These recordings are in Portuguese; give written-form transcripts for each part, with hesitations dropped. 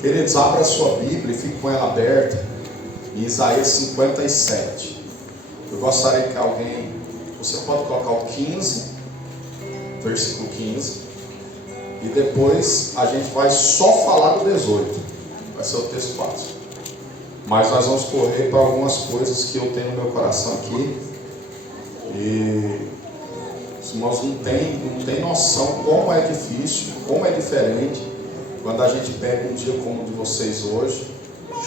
Queridos, abra a sua Bíblia e fique com ela aberta em Isaías 57. Eu gostaria que alguém, você pode colocar o 15, versículo 15, e depois a gente vai só falar do 18. Vai ser o texto fácil. Mas nós vamos correr para algumas coisas que eu tenho no meu coração aqui. E os irmãos não tem noção como é difícil, como é diferente quando a gente pega um dia como o de vocês hoje,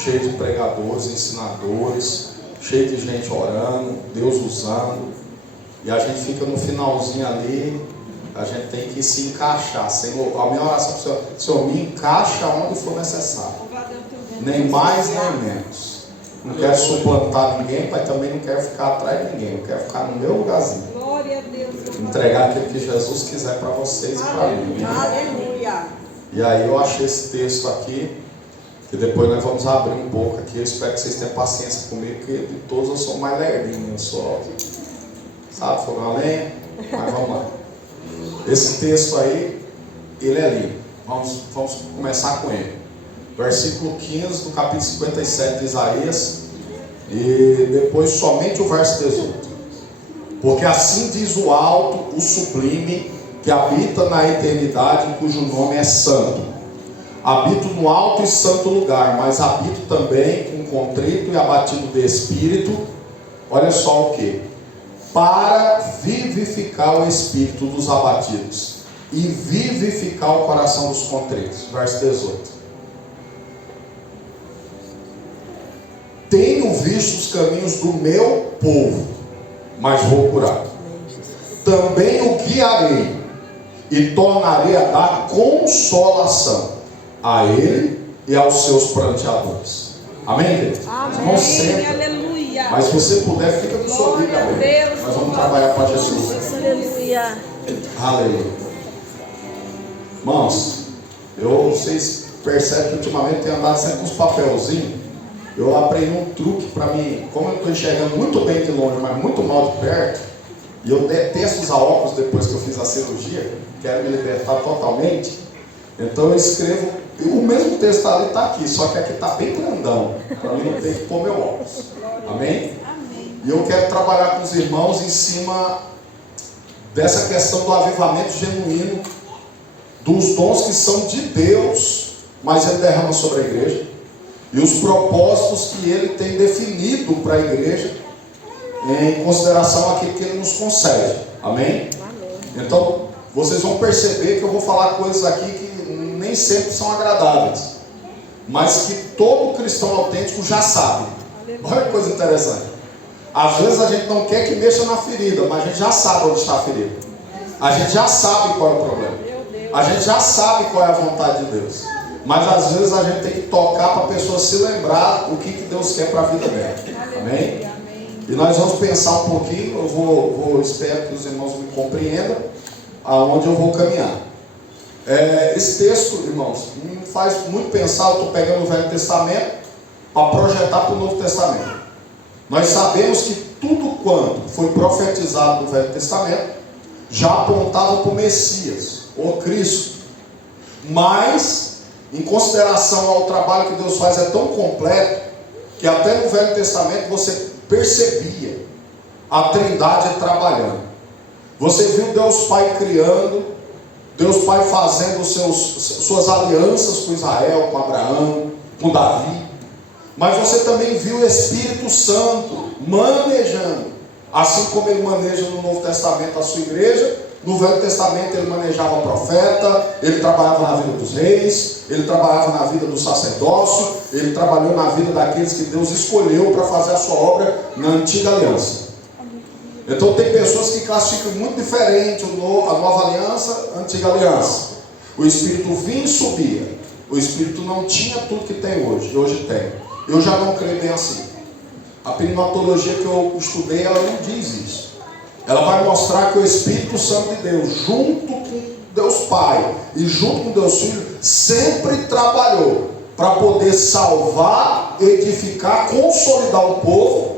cheio de pregadores, ensinadores, cheio de gente orando, Deus usando, e a gente fica no finalzinho ali, a gente tem que se encaixar. Senhor, a minha oração para o Senhor, Senhor, me encaixa onde for necessário, nem mais nem menos. Não quero suplantar ninguém, mas também não quero ficar atrás de ninguém, eu quero ficar no meu lugarzinho. Glória a Deus. Entregar aquilo que Jesus quiser para vocês e para mim. Aleluia. E aí eu achei esse texto aqui, que depois nós vamos abrir um pouco aqui. Eu espero que vocês tenham paciência comigo, porque de todos eu sou mais lerdinho, eu sou, sabe, fogão a lenha, mas vamos lá. Esse texto aí, ele é lindo. Vamos começar com ele. Versículo 15 do capítulo 57 de Isaías, e depois somente o verso 18. Porque assim diz o alto, o sublime, que habita na eternidade, cujo nome é santo. Habito no alto e santo lugar, mas habito também com contrito e abatido de espírito. Olha só o que? Para vivificar o espírito dos abatidos e vivificar o coração dos contritos. Verso 18. Tenho visto os caminhos do meu povo, mas vou curar. Também o guiarei e tornarei a dar consolação a ele e aos seus pranteadores. Amém, querido? Amém. Aleluia. Mas se você puder, fica com sua Bíblia aberta. Nós vamos trabalhar para Jesus. Aleluia. Aleluia. Irmãos, vocês percebem que ultimamente tem andado sempre com os papelzinhos. Eu aprendi um truque para mim, como eu estou enxergando muito bem de longe, mas muito mal de perto, e eu detesto usar óculos depois que eu fiz a cirurgia, quero me libertar totalmente, então eu escrevo, o mesmo texto ali está aqui, só que aqui está bem grandão, para mim não ter que pôr meu óculos. Amém? E eu quero trabalhar com os irmãos em cima dessa questão do avivamento genuíno, dos dons que são de Deus, mas Ele derrama sobre a igreja, e os propósitos que Ele tem definido para a igreja, em consideração àquilo que Ele nos concede. Amém? Então, vocês vão perceber que eu vou falar coisas aqui que nem sempre são agradáveis, mas que todo cristão autêntico já sabe. Olha que coisa interessante. Às vezes a gente não quer que mexa na ferida, mas a gente já sabe onde está a ferida. A gente já sabe qual é o problema. A gente já sabe qual é a vontade de Deus. Mas às vezes a gente tem que tocar para a pessoa se lembrar o que Deus quer para a vida dela. Amém? E nós vamos pensar um pouquinho. Eu espero que os irmãos me compreendam aonde eu vou caminhar. Esse texto, irmãos, me faz muito pensar. Eu estou pegando o Velho Testamento para projetar para o Novo Testamento. Nós sabemos que tudo quanto foi profetizado no Velho Testamento já apontava para o Messias, o Cristo. Mas, em consideração ao trabalho que Deus faz, é tão completo que até no Velho Testamento você percebia a Trindade trabalhando. Você viu Deus Pai criando, Deus Pai fazendo suas alianças com Israel, com Abraão, com Davi. Mas você também viu o Espírito Santo manejando, assim como Ele maneja no Novo Testamento a sua igreja. No Velho Testamento Ele manejava o profeta, Ele trabalhava na vida dos reis, Ele trabalhava na vida do sacerdócio, Ele trabalhou na vida daqueles que Deus escolheu para fazer a sua obra na antiga aliança. Então tem pessoas que classificam muito diferente a nova aliança, a antiga aliança. O Espírito vinha e subia. O Espírito não tinha tudo que tem hoje, e hoje tem. Eu já não creio bem assim. A pneumatologia que eu estudei, ela não diz isso. Ela vai mostrar que o Espírito Santo de Deus, junto com Deus Pai e junto com Deus Filho, sempre trabalhou para poder salvar, edificar, consolidar o povo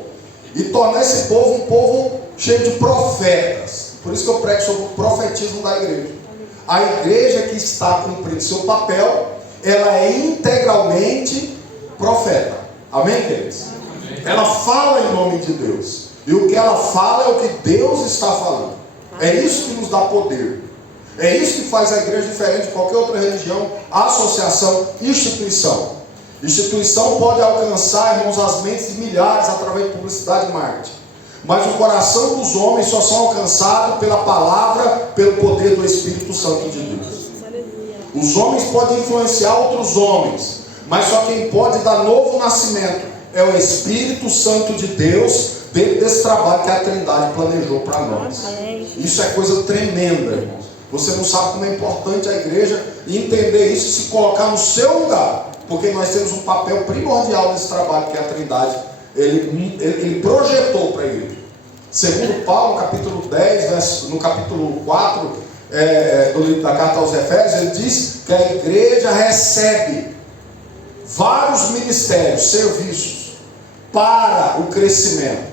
e tornar esse povo um povo cheio de profetas. Por isso que eu prego sobre o profetismo da igreja. A igreja que está cumprindo seu papel ela é integralmente profeta. Amém, queridos? Ela fala em nome de Deus. E o que ela fala é o que Deus está falando. É isso que nos dá poder. É isso que faz a igreja diferente de qualquer outra religião, associação, instituição. Instituição pode alcançar, irmãos, as mentes de milhares através de publicidade e marketing. Mas o coração dos homens só são alcançados pela palavra, pelo poder do Espírito Santo de Deus. Os homens podem influenciar outros homens, mas só quem pode dar novo nascimento é o Espírito Santo de Deus, dentro desse trabalho que a Trindade planejou para nós. Isso é coisa tremenda, irmãos. Você não sabe como é importante a igreja entender isso e se colocar no seu lugar, porque nós temos um papel primordial nesse trabalho que a Trindade ele projetou para a igreja. Segundo Paulo, no capítulo 10, no capítulo 4 do livro da carta aos Efésios, ele diz que a igreja recebe vários ministérios, serviços para o crescimento,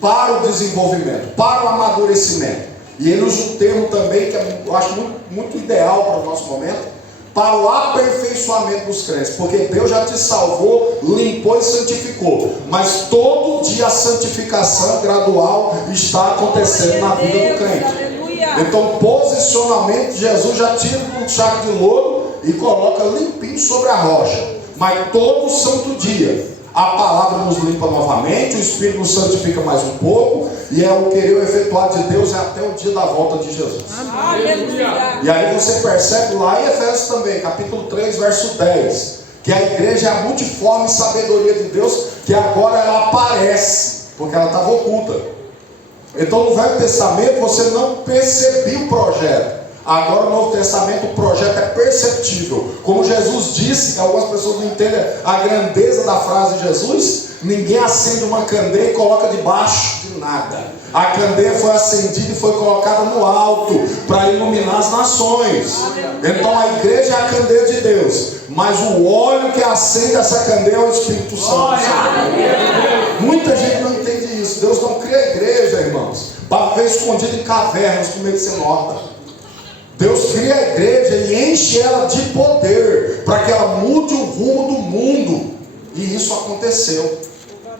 para o desenvolvimento, para o amadurecimento. E ele usa um termo também que eu acho muito ideal para o nosso momento, para o aperfeiçoamento dos crentes, porque Deus já te salvou, limpou e santificou, mas todo dia a santificação gradual está acontecendo na vida do crente. Então, posicionamento, Jesus já tira um saco de lodo e coloca limpinho sobre a rocha, mas todo santo dia a palavra nos limpa novamente, o Espírito nos santifica mais um pouco, e é o querer o efetuado de Deus até o dia da volta de Jesus. Aleluia. E aí você percebe lá em Efésios também, capítulo 3, verso 10, que a igreja é a multiforme sabedoria de Deus, que agora ela aparece, porque ela estava oculta. Então no Velho Testamento você não percebia o projeto. Agora no Novo Testamento o projeto é perceptível. Como Jesus disse, algumas pessoas não entendem a grandeza da frase de Jesus: ninguém acende uma candeia e coloca debaixo de nada. A candeia foi acendida e foi colocada no alto para iluminar as nações. Então a igreja é a candeia de Deus, mas o óleo que acende essa candeia é o Espírito Santo. Muita gente não entende isso. Deus não cria a igreja, irmãos, para viver escondido em cavernas com medo de ser morta. Deus cria a igreja e enche ela de poder para que ela mude o rumo do mundo. E isso aconteceu.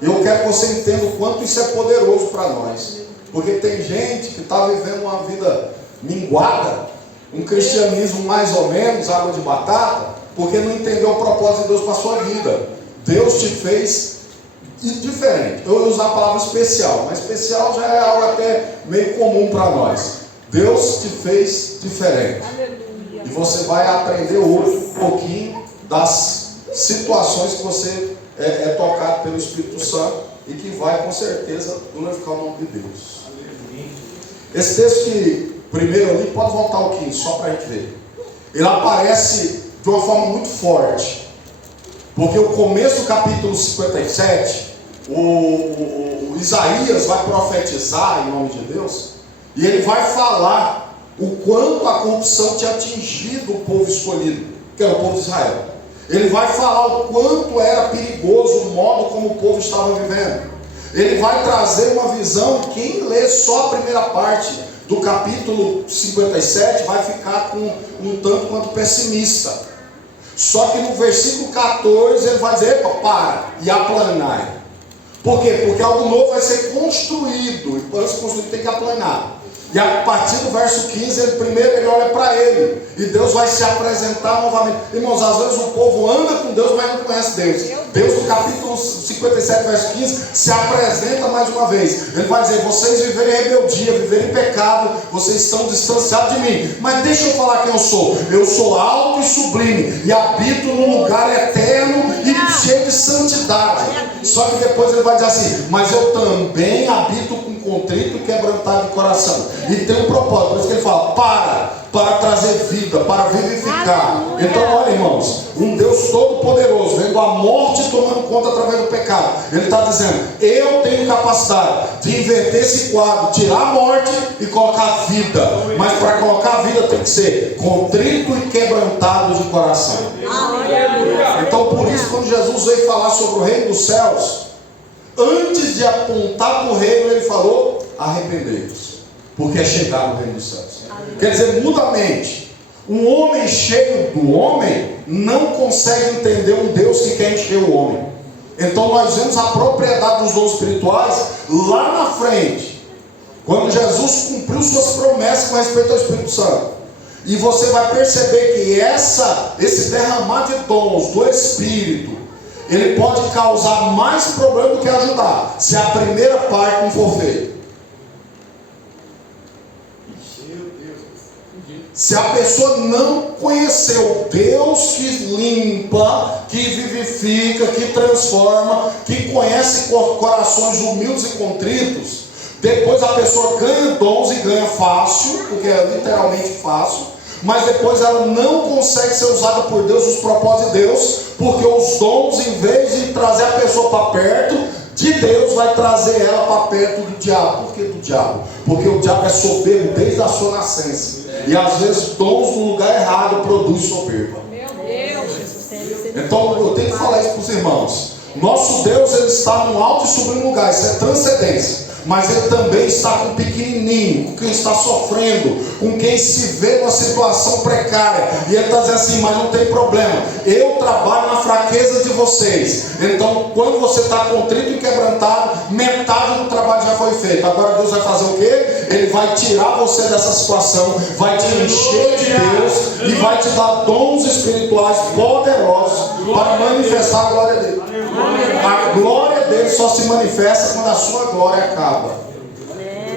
Eu quero que você entenda o quanto isso é poderoso para nós. Porque tem gente que está vivendo uma vida minguada, um cristianismo mais ou menos, água de batata, porque não entendeu o propósito de Deus para a sua vida. Deus te fez diferente. Eu vou usar a palavra especial, mas especial já é algo até meio comum para nós. Deus te fez diferente. Aleluia. E você vai aprender hoje um pouquinho das situações que você é tocado pelo Espírito Santo e que vai com certeza glorificar o nome de Deus. Esse texto que primeiro ali, pode voltar um pouquinho, só para a gente ver. Ele aparece de uma forma muito forte, porque o começo do capítulo 57, o Isaías vai profetizar em nome de Deus. E ele vai falar o quanto a corrupção tinha atingido o povo escolhido, que era o povo de Israel. Ele vai falar o quanto era perigoso o modo como o povo estava vivendo. Ele vai trazer uma visão, e quem lê só a primeira parte do capítulo 57 vai ficar com um tanto quanto pessimista. Só que no versículo 14 ele vai dizer: epa, para, e aplanai. Por quê? Porque algo novo vai ser construído, e para se construir tem que aplanar. E a partir do verso 15, ele olha para ele, e Deus vai se apresentar novamente. Irmãos, às vezes o povo anda com Deus, mas não conhece Deus. Deus, no capítulo 57, verso 15, se apresenta mais uma vez. Ele vai dizer: vocês viverem em rebeldia, viverem em pecado, vocês estão distanciados de mim. Mas deixa eu falar quem eu sou. Eu sou alto e sublime, e habito num lugar eterno e cheio de santidade. Só que depois ele vai dizer assim: mas eu também habito com contrito e quebrantado de coração. E tem um propósito, por isso que ele fala: para trazer vida, para vivificar. Então olha, irmãos, um Deus todo poderoso, vendo a morte tomando conta através do pecado, ele está dizendo: eu tenho capacidade de inverter esse quadro, tirar a morte e colocar a vida. Mas para colocar a vida tem que ser contrito e quebrantado de coração. Então por isso, quando Jesus veio falar sobre o reino dos céus, antes de apontar para o reino, ele falou: arrependei-vos, porque é chegado o reino dos céus. Quer dizer, muda a mente. Um homem cheio do homem não consegue entender um Deus que quer encher o homem. Então nós vemos a propriedade dos dons espirituais lá na frente, quando Jesus cumpriu suas promessas com respeito ao Espírito Santo. E você vai perceber que esse derramar de dons do Espírito, ele pode causar mais problema do que ajudar, se a primeira parte não for feita. Se a pessoa não conhecer o Deus que limpa, que vivifica, que transforma, que conhece corações humildes e contritos, depois a pessoa ganha dons e ganha fácil, porque é literalmente fácil, mas depois ela não consegue ser usada por Deus, os propósitos de Deus, porque os dons, em vez de trazer a pessoa para perto de Deus, vai trazer ela para perto do diabo. Por que do diabo? Porque o diabo é soberbo desde a sua nascença. E às vezes dons no lugar errado produz soberba. Meu Deus, Jesus. Então eu tenho que falar isso para os irmãos. Nosso Deus, ele está no alto e sublime lugar, isso é transcendência. Mas ele também está com o pequenininho, com quem está sofrendo, com quem se vê numa situação precária. E ele está dizendo assim: mas não tem problema, eu trabalho na fraqueza de vocês. Então quando você está contrito e quebrantado, metade do trabalho já foi feito. Agora Deus vai fazer o quê? Ele vai tirar você dessa situação, vai te encher de Deus e vai te dar dons espirituais poderosos para manifestar a glória dele. A glória dele só se manifesta quando a sua glória acaba.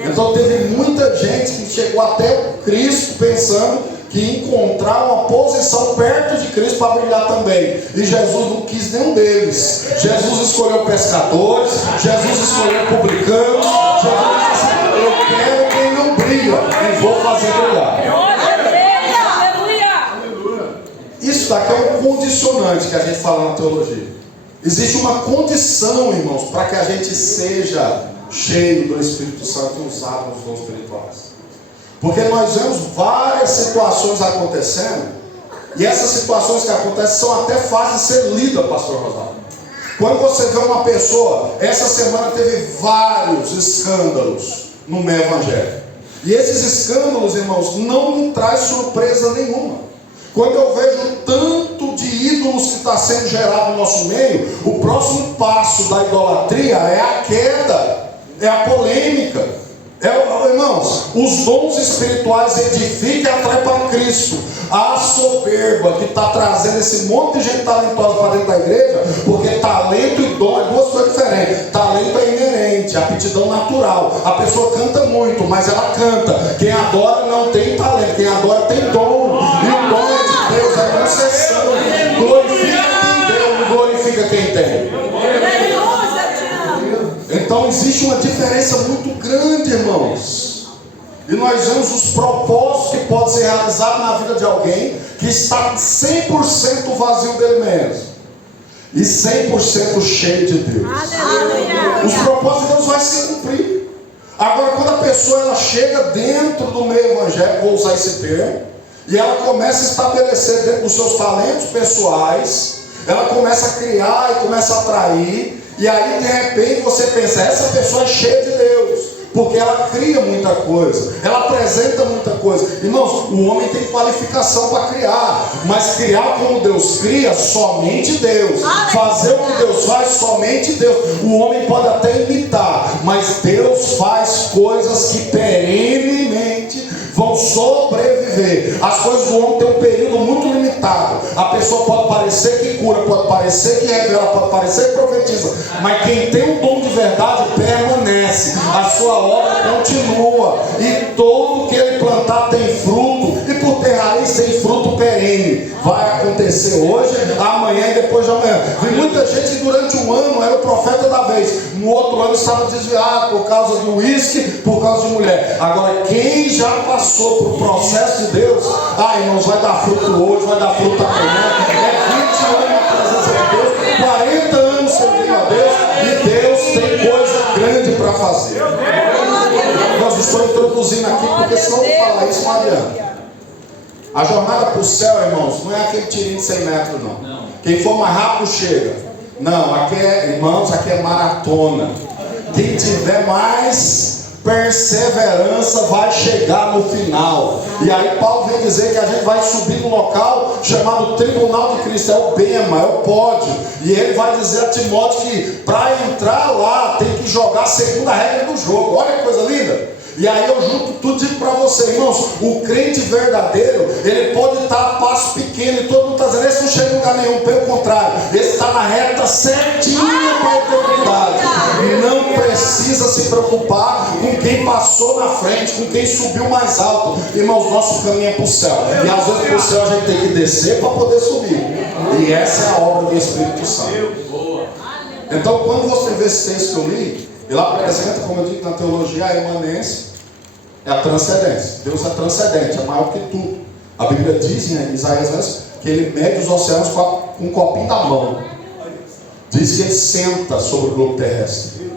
Então teve muita gente que chegou até Cristo pensando que encontrar uma posição perto de Cristo para brilhar também. E Jesus não quis nenhum deles. Jesus escolheu pescadores, Jesus escolheu publicanos. Jesus disse assim: eu quero quem não brilha e vou fazer brilhar. Isso daqui é um condicionante que a gente fala na teologia. Existe uma condição, irmãos, para que a gente seja cheio do Espírito Santo e usado nos dons espirituais. Porque nós vemos várias situações acontecendo, e essas situações que acontecem são até fáceis de ser lidas, pastor Rosário. Quando você vê uma pessoa, essa semana teve vários escândalos no meio evangélico. E esses escândalos, irmãos, não me traz surpresa nenhuma. Quando eu vejo tanto de ídolos que está sendo gerado no nosso meio, o próximo passo da idolatria é a queda, é a polêmica. Irmãos, os dons espirituais edificam e atraem para Cristo. A soberba que está trazendo esse monte de gente talentosa para dentro da igreja, porque talento e dom é duas coisas diferentes. Talento é inerente, aptidão natural. A pessoa canta muito, mas ela canta. Quem adora não tem talento, quem adora tem dom. E o dom é de Deus, é concessão. Glorifica quem deu, não glorifica quem tem. Então existe uma diferença muito grande, irmãos. E nós vemos os propósitos que podem ser realizados na vida de alguém que está 100% vazio dele mesmo e 100% cheio de Deus. Aleluia. Os propósitos de Deus vão se cumprir. Agora, quando a pessoa ela chega dentro do meio evangélico, vou usar esse termo, e ela começa a estabelecer dentro dos seus talentos pessoais, ela começa a criar e começa a atrair. E aí de repente você pensa: essa pessoa é cheia de Deus, porque ela cria muita coisa, ela apresenta muita coisa. Irmãos, o homem tem qualificação para criar, mas criar como Deus cria, somente Deus. Fazer o que Deus faz, somente Deus. O homem pode até imitar, mas Deus faz coisas que perenemente vão sobreviver. As coisas do homem têm um período muito limitado. A pessoa pode parecer que cura, pode parecer que revela, pode parecer que profetiza, mas quem tem um dom de verdade permanece. A sua obra continua, e todo que ele plantar tem fruto, e por ter raiz tem fruto perene. Vai acontecer hoje, amanhã e depois de amanhã. Vi muita gente que durante um ano era o profeta da vez, no outro ano estava desviado por causa do uísque, por causa de mulher. Agora quem já passou por processo de Deus, irmãos, vai dar fruto hoje, vai dar fruto amanhã. É 20 anos na presença de Deus, 40 anos servindo a Deus, e Deus tem coisa grande para fazer. Nós estamos introduzindo aqui, porque se não falar isso não adianta. A jornada para o céu, irmãos, não é aquele tirinho de 100 metros, não. Quem for mais rápido chega. Não, aqui é, irmãos, aqui é maratona. Quem tiver mais perseverança vai chegar no final. E aí Paulo vem dizer que a gente vai subir no local chamado Tribunal de Cristo, é o Bema, é o pódio. E ele vai dizer a Timóteo que para entrar lá tem que jogar a segunda regra do jogo. Olha que coisa linda. E aí eu junto tudo digo para você, irmãos, o crente verdadeiro, ele pode estar a passo pequeno, e todo mundo está dizendo, esse não chega em lugar nenhum, pelo contrário, esse está na reta certinha para a eternidade. Não precisa se preocupar com quem passou na frente, com quem subiu mais alto. Irmãos, nosso caminho é para o céu, e às vezes para o céu a gente tem que descer para poder subir, e essa é a obra do Espírito Santo. Então quando você vê esse texto que eu li, ele apresenta, como eu digo na teologia, a imanência, é a transcendência. Deus é transcendente, é maior que tudo. A Bíblia diz em Isaías que ele mede os oceanos com um copinho da mão. Diz que ele senta sobre o globo terrestre.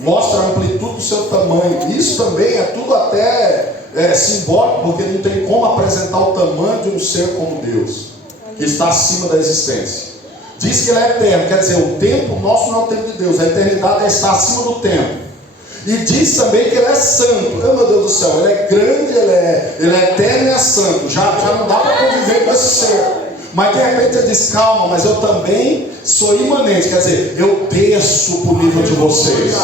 Mostra a amplitude do seu tamanho. Isso também é tudo até simbólico, porque não tem como apresentar o tamanho de um ser como Deus, que está acima da existência. Diz que ele é eterno, quer dizer, o tempo nosso não é o tempo de Deus, a eternidade está acima do tempo. E diz também que ele é santo. Oh, meu Deus do céu, ele é grande, ele é eterno e é santo. Já não dá para conviver com esse ser. Mas de repente ele diz, calma, mas eu também sou imanente, quer dizer, eu desço para o nível de vocês,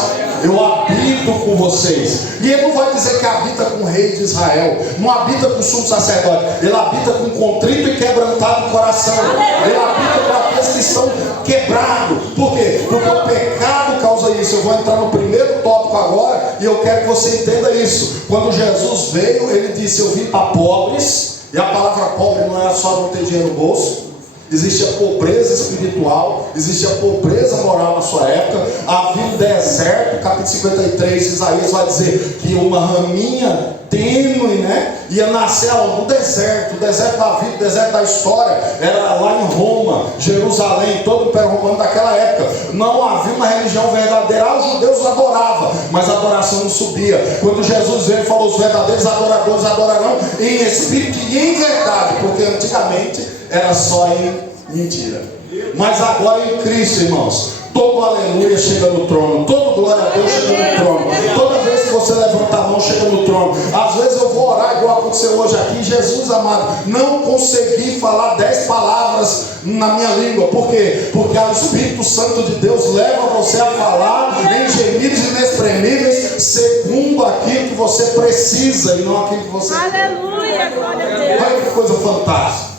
eu habito com vocês. E ele não vai dizer que habita com o rei de Israel, não habita com o sumo sacerdote, ele habita com contrito e quebrantado de coração, ele habita com aqueles que estão quebrados. Por quê? Porque o pecado causa isso. Eu vou entrar no primeiro tópico agora, e eu quero que você entenda isso. Quando Jesus veio, ele disse, eu vim para pobres. E a palavra pobre não era só não ter dinheiro no bolso. Existe a pobreza espiritual, existe a pobreza moral na sua época. Havia um deserto, capítulo 53, Isaías vai dizer que uma raminha tênue, né, ia nascer no deserto. O deserto da vida, o deserto da história, era lá em Roma, Jerusalém, todo o Império Romano daquela época. Não havia uma religião verdadeira. Os judeus adoravam, mas a adoração não subia. Quando Jesus veio, ele falou, os verdadeiros adoradores adorarão em espírito e em verdade, porque antigamente era só em mentira. Mas agora em Cristo, irmãos, todo aleluia chega no trono, todo glória a Deus chega no trono. Toda vez que você levanta a mão, chega no trono. Às vezes eu vou orar igual aconteceu hoje aqui. Jesus amado, não consegui falar 10 palavras na minha língua. Por quê? Porque o Espírito Santo de Deus leva você a falar em gemidos inexprimíveis, segundo aquilo que você precisa e não aquilo que você quer. Aleluia, glória a Deus. Olha que coisa fantástica.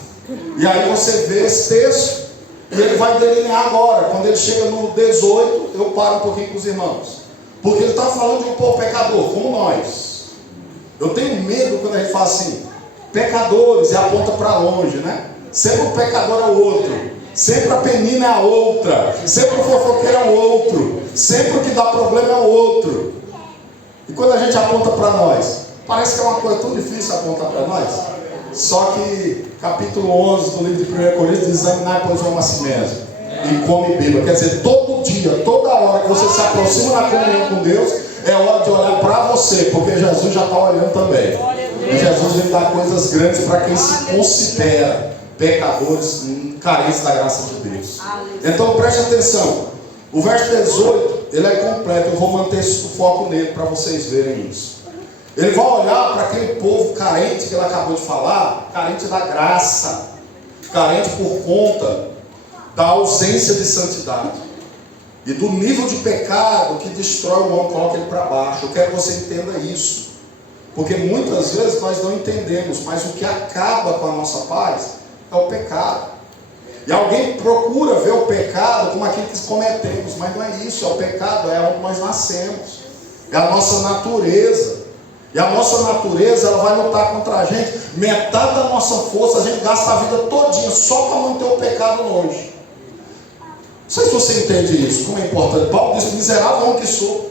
E aí você vê esse texto, e ele vai delinear agora. Quando ele chega no 18, eu paro um pouquinho com os irmãos, porque ele está falando de um povo pecador, como nós. Eu tenho medo quando a gente fala assim, pecadores, e aponta para longe, né? Sempre o pecador é o outro, sempre a penina é a outra, sempre o fofoqueiro é o outro, sempre o que dá problema é o outro. E quando a gente aponta para nós, parece que é uma coisa tão difícil apontar para nós. Só que capítulo 11 do livro de 1 Coríntios diz, examinar pois o a si mesmo e come e beba. Quer dizer, todo dia, toda hora que você se aproxima da comunhão com Deus, é hora de olhar para você, porque Jesus já está olhando também. E Jesus vem dar coisas grandes para quem se considera pecadores, carentes da graça de Deus. Então preste atenção, o verso 18 ele é completo. Eu vou manter o foco nele para vocês verem isso. Ele vai olhar para aquele povo carente que ele acabou de falar, carente da graça, carente por conta da ausência de santidade e do nível de pecado que destrói o homem, coloca ele para baixo. Eu quero que você entenda isso, porque muitas vezes nós não entendemos, mas o que acaba com a nossa paz é o pecado. E alguém procura ver o pecado como aquilo que cometemos, mas não é isso. É o pecado, é onde nós nascemos, é a nossa natureza. E a nossa natureza, ela vai lutar contra a gente. Metade da nossa força, a gente gasta a vida todinha só para manter o pecado longe. Não sei se você entende isso, como é importante. Paulo diz, miserável homem que sou.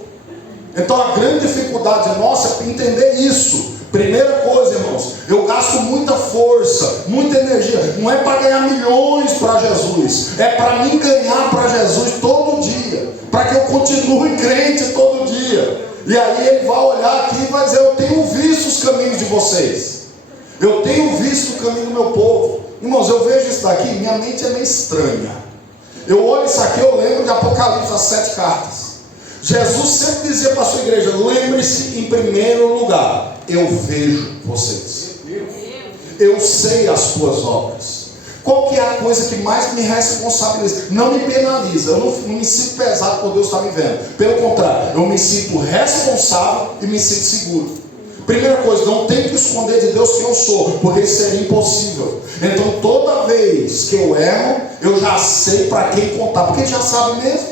Então a grande dificuldade nossa é entender isso. Primeira coisa, irmãos, eu gasto muita força, muita energia. Não é para ganhar milhões para Jesus, é para mim ganhar para Jesus todo dia, para que eu continue crente todo dia. E aí ele vai olhar aqui e vai dizer, eu tenho visto os caminhos de vocês, eu tenho visto o caminho do meu povo. Irmãos, eu vejo isso daqui, minha mente é meio estranha. Eu olho isso aqui, eu lembro de Apocalipse, as 7 cartas. Jesus sempre dizia para a sua igreja: lembre-se em primeiro lugar, eu vejo vocês, eu sei as suas obras. Qual que é a coisa que mais me responsabiliza? Não me penaliza, eu não me sinto pesado por Deus estar me vendo. Pelo contrário, eu me sinto responsável e me sinto seguro. Primeira coisa, não tenho que esconder de Deus quem eu sou, porque isso seria impossível. Então toda vez que eu erro, eu já sei para quem contar, porque ele já sabe mesmo.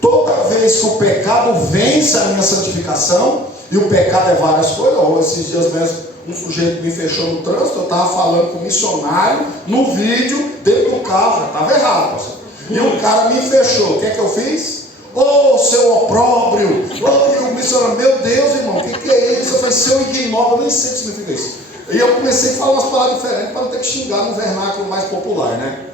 Toda vez que o pecado vence a minha santificação, e o pecado é várias coisas. Esses dias mesmo, um sujeito me fechou no trânsito, eu estava falando com um missionário, no vídeo, dentro do carro, já estava errado, pastor. E o cara me fechou, o que é que eu fiz? Ô, seu opróbrio! E o missionário, meu Deus, irmão, o que é isso? Eu falei, seu ignóbil, eu nem sei o que significa isso. E eu comecei a falar umas palavras diferentes, para não ter que xingar no vernáculo mais popular, né?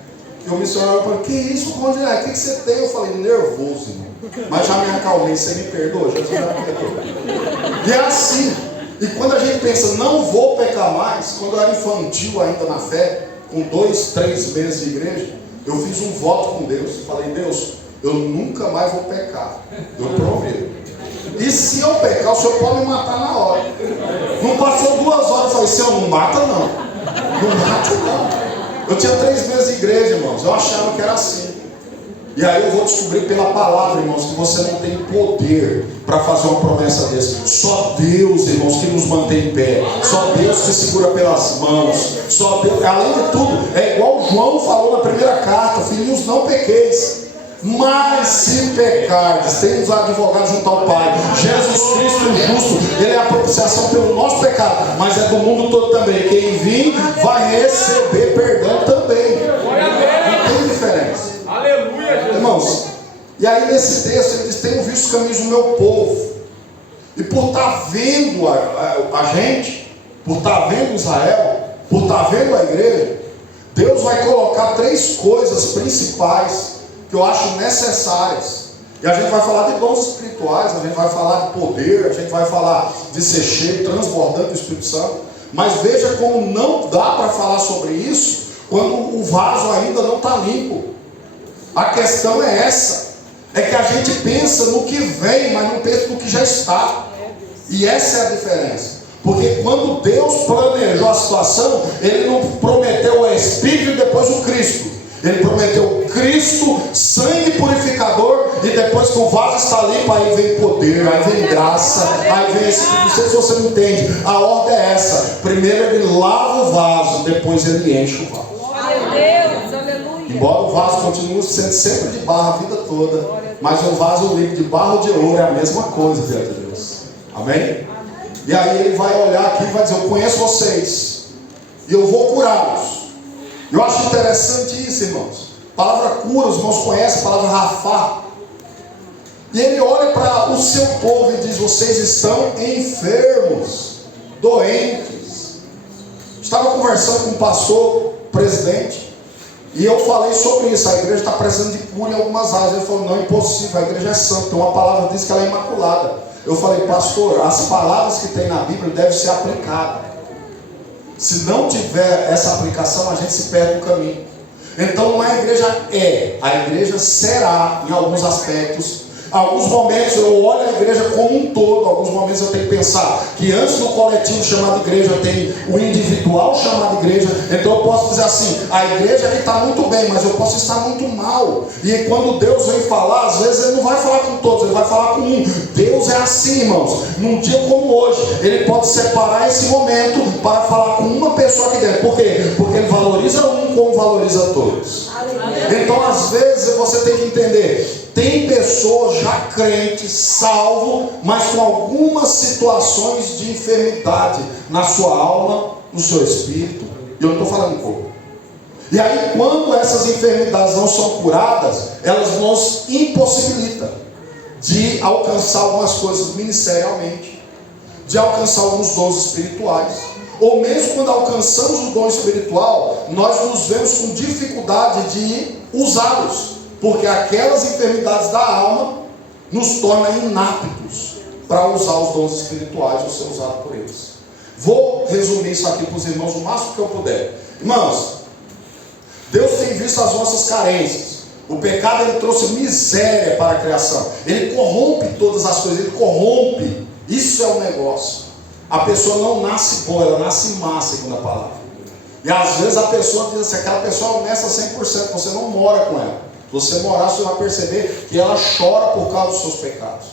E o missionário falou, que isso, Rondinei, o que você tem? Eu falei, nervoso, irmão. Mas já me acalmei, você me perdoa, Jesus já me perdoou. E é assim. E quando a gente pensa, não vou pecar mais, quando eu era infantil ainda na fé, com 2, 3 meses de igreja, eu fiz um voto com Deus. Falei, Deus, eu nunca mais vou pecar. Eu prometo. E se eu pecar, o Senhor pode me matar na hora. Não passou 2 horas, eu falei, Senhor, não mata não. Não mata não. Eu tinha 3 meses de igreja, irmãos. Eu achava que era assim. E aí eu vou descobrir pela palavra, irmãos, que você não tem poder para fazer uma promessa dessa. Só Deus, irmãos, que nos mantém em pé. Só Deus que segura pelas mãos. Só Deus. Além de tudo, é igual João falou na primeira carta: filhinhos, não pequeis. Mas se pecardes, temos advogado junto ao Pai, Jesus Cristo justo. Ele é a propiciação pelo nosso pecado, mas é do mundo todo também. Quem vir vai receber perdão também. Não tem diferença. Aleluia, Jesus. Irmãos, e aí nesse texto ele diz: tenho visto os caminhos do meu povo. E por estar vendo a gente, por estar vendo Israel, por estar vendo a igreja, Deus vai colocar 3 coisas principais que eu acho necessárias. E a gente vai falar de dons espirituais, a gente vai falar de poder, a gente vai falar de ser cheio, transbordando do Espírito Santo. Mas veja como não dá para falar sobre isso quando o vaso ainda não está limpo. A questão é essa, é que a gente pensa no que vem, mas não pensa no que já está. E essa é a diferença. Porque quando Deus planejou a situação, Ele não prometeu o Espírito e depois o Cristo. Ele prometeu Cristo, sangue purificador, e depois que o vaso está limpo, aí vem poder, aí vem graça, aí vem esse. Não sei se você não entende, a ordem é essa: primeiro ele lava o vaso, depois ele enche o vaso. Embora o vaso continue sendo sempre de barro a vida toda, mas o vaso limpo de barro de ouro é a mesma coisa diante de Deus. Amém? E aí ele vai olhar aqui e vai dizer: eu conheço vocês e eu vou curá-los. Eu acho interessante isso, irmãos. A palavra cura, os irmãos conhecem a palavra rafá. E ele olha para o seu povo e diz: vocês estão enfermos, doentes. Estava conversando com um pastor, presidente, e eu falei sobre isso. A igreja está precisando de cura em algumas áreas. Ele falou: não é impossível, a igreja é santa. Uma palavra diz que ela é imaculada. Eu falei: pastor, as palavras que tem na Bíblia devem ser aplicadas. Se não tiver essa aplicação, a gente se perde no caminho. Então não é a igreja será em alguns aspectos. Alguns momentos eu olho a igreja como um todo. Alguns momentos eu tenho que pensar que antes do coletivo chamado igreja tem o individual chamado igreja. Então eu posso dizer assim: a igreja aqui está muito bem, mas eu posso estar muito mal. E quando Deus vem falar, às vezes Ele não vai falar com todos, Ele vai falar com um. Deus é assim, irmãos. Num dia como hoje, Ele pode separar esse momento para falar com uma pessoa aqui dentro. Por quê? Porque Ele valoriza um como valoriza todos. Então às vezes você tem que entender: tem pessoas já crentes, salvo, mas com algumas situações de enfermidade na sua alma, no seu espírito. E eu não estou falando pouco. E aí, quando essas enfermidades não são curadas, elas nos impossibilitam de alcançar algumas coisas ministerialmente, de alcançar alguns dons espirituais. Ou mesmo quando alcançamos o dom espiritual, nós nos vemos com dificuldade de usá-los. Porque aquelas enfermidades da alma nos tornam inaptos para usar os dons espirituais ou ser usado por eles. Vou resumir isso aqui para os irmãos o máximo que eu puder. Irmãos, Deus tem visto as nossas carências. O pecado, ele trouxe miséria para a criação. Ele corrompe todas as coisas, ele corrompe. Isso é o negócio. A pessoa não nasce boa, ela nasce má, segundo a palavra. E às vezes a pessoa diz assim, aquela pessoa é honesta 100%, você não mora com ela. Se você morar, você vai perceber que ela chora por causa dos seus pecados.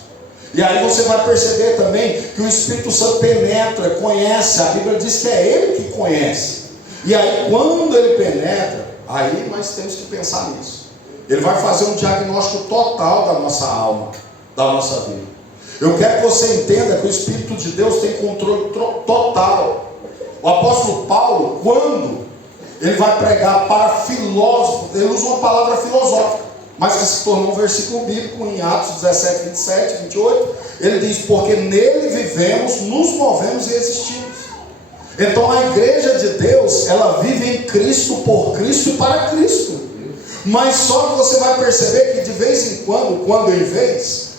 E aí você vai perceber também que o Espírito Santo penetra, conhece. A Bíblia diz que é Ele que conhece. E aí quando Ele penetra, aí nós temos que pensar nisso. Ele vai fazer um diagnóstico total da nossa alma, da nossa vida. Eu quero que você entenda que o Espírito de Deus tem controle total. O apóstolo Paulo, quando ele vai pregar para filósofos, ele usa uma palavra filosófica, mas que se tornou um versículo bíblico em Atos 17, 27, 28. Ele diz, porque nele vivemos, nos movemos e existimos. Então a igreja de Deus, ela vive em Cristo, por Cristo e para Cristo. Mas só que você vai perceber que de vez em quando em vez,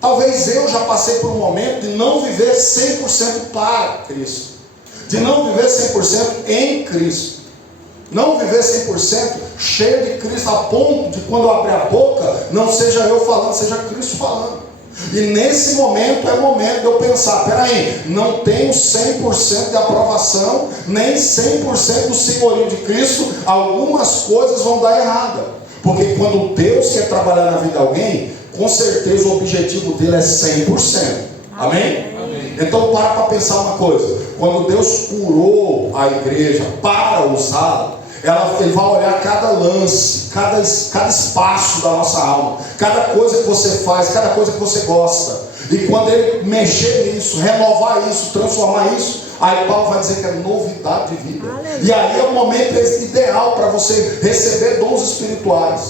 talvez eu já passei por um momento de não viver 100% para Cristo, de não viver 100% em Cristo, não viver 100% cheio de Cristo, a ponto de quando eu abrir a boca, não seja eu falando, seja Cristo falando. E nesse momento é o momento de eu pensar, peraí, não tenho 100% de aprovação, nem 100% do senhorio de Cristo, algumas coisas vão dar errada. Porque quando Deus quer trabalhar na vida de alguém, com certeza o objetivo dele é 100%. Amém? Amém. Então para pensar uma coisa, quando Deus curou a igreja para usá-la, Ele vai olhar cada lance, cada espaço da nossa alma, cada coisa que você faz, cada coisa que você gosta. E quando Ele mexer nisso, renovar isso, transformar isso, aí Paulo vai dizer que é novidade de vida. E aí é o momento ideal para você receber dons espirituais.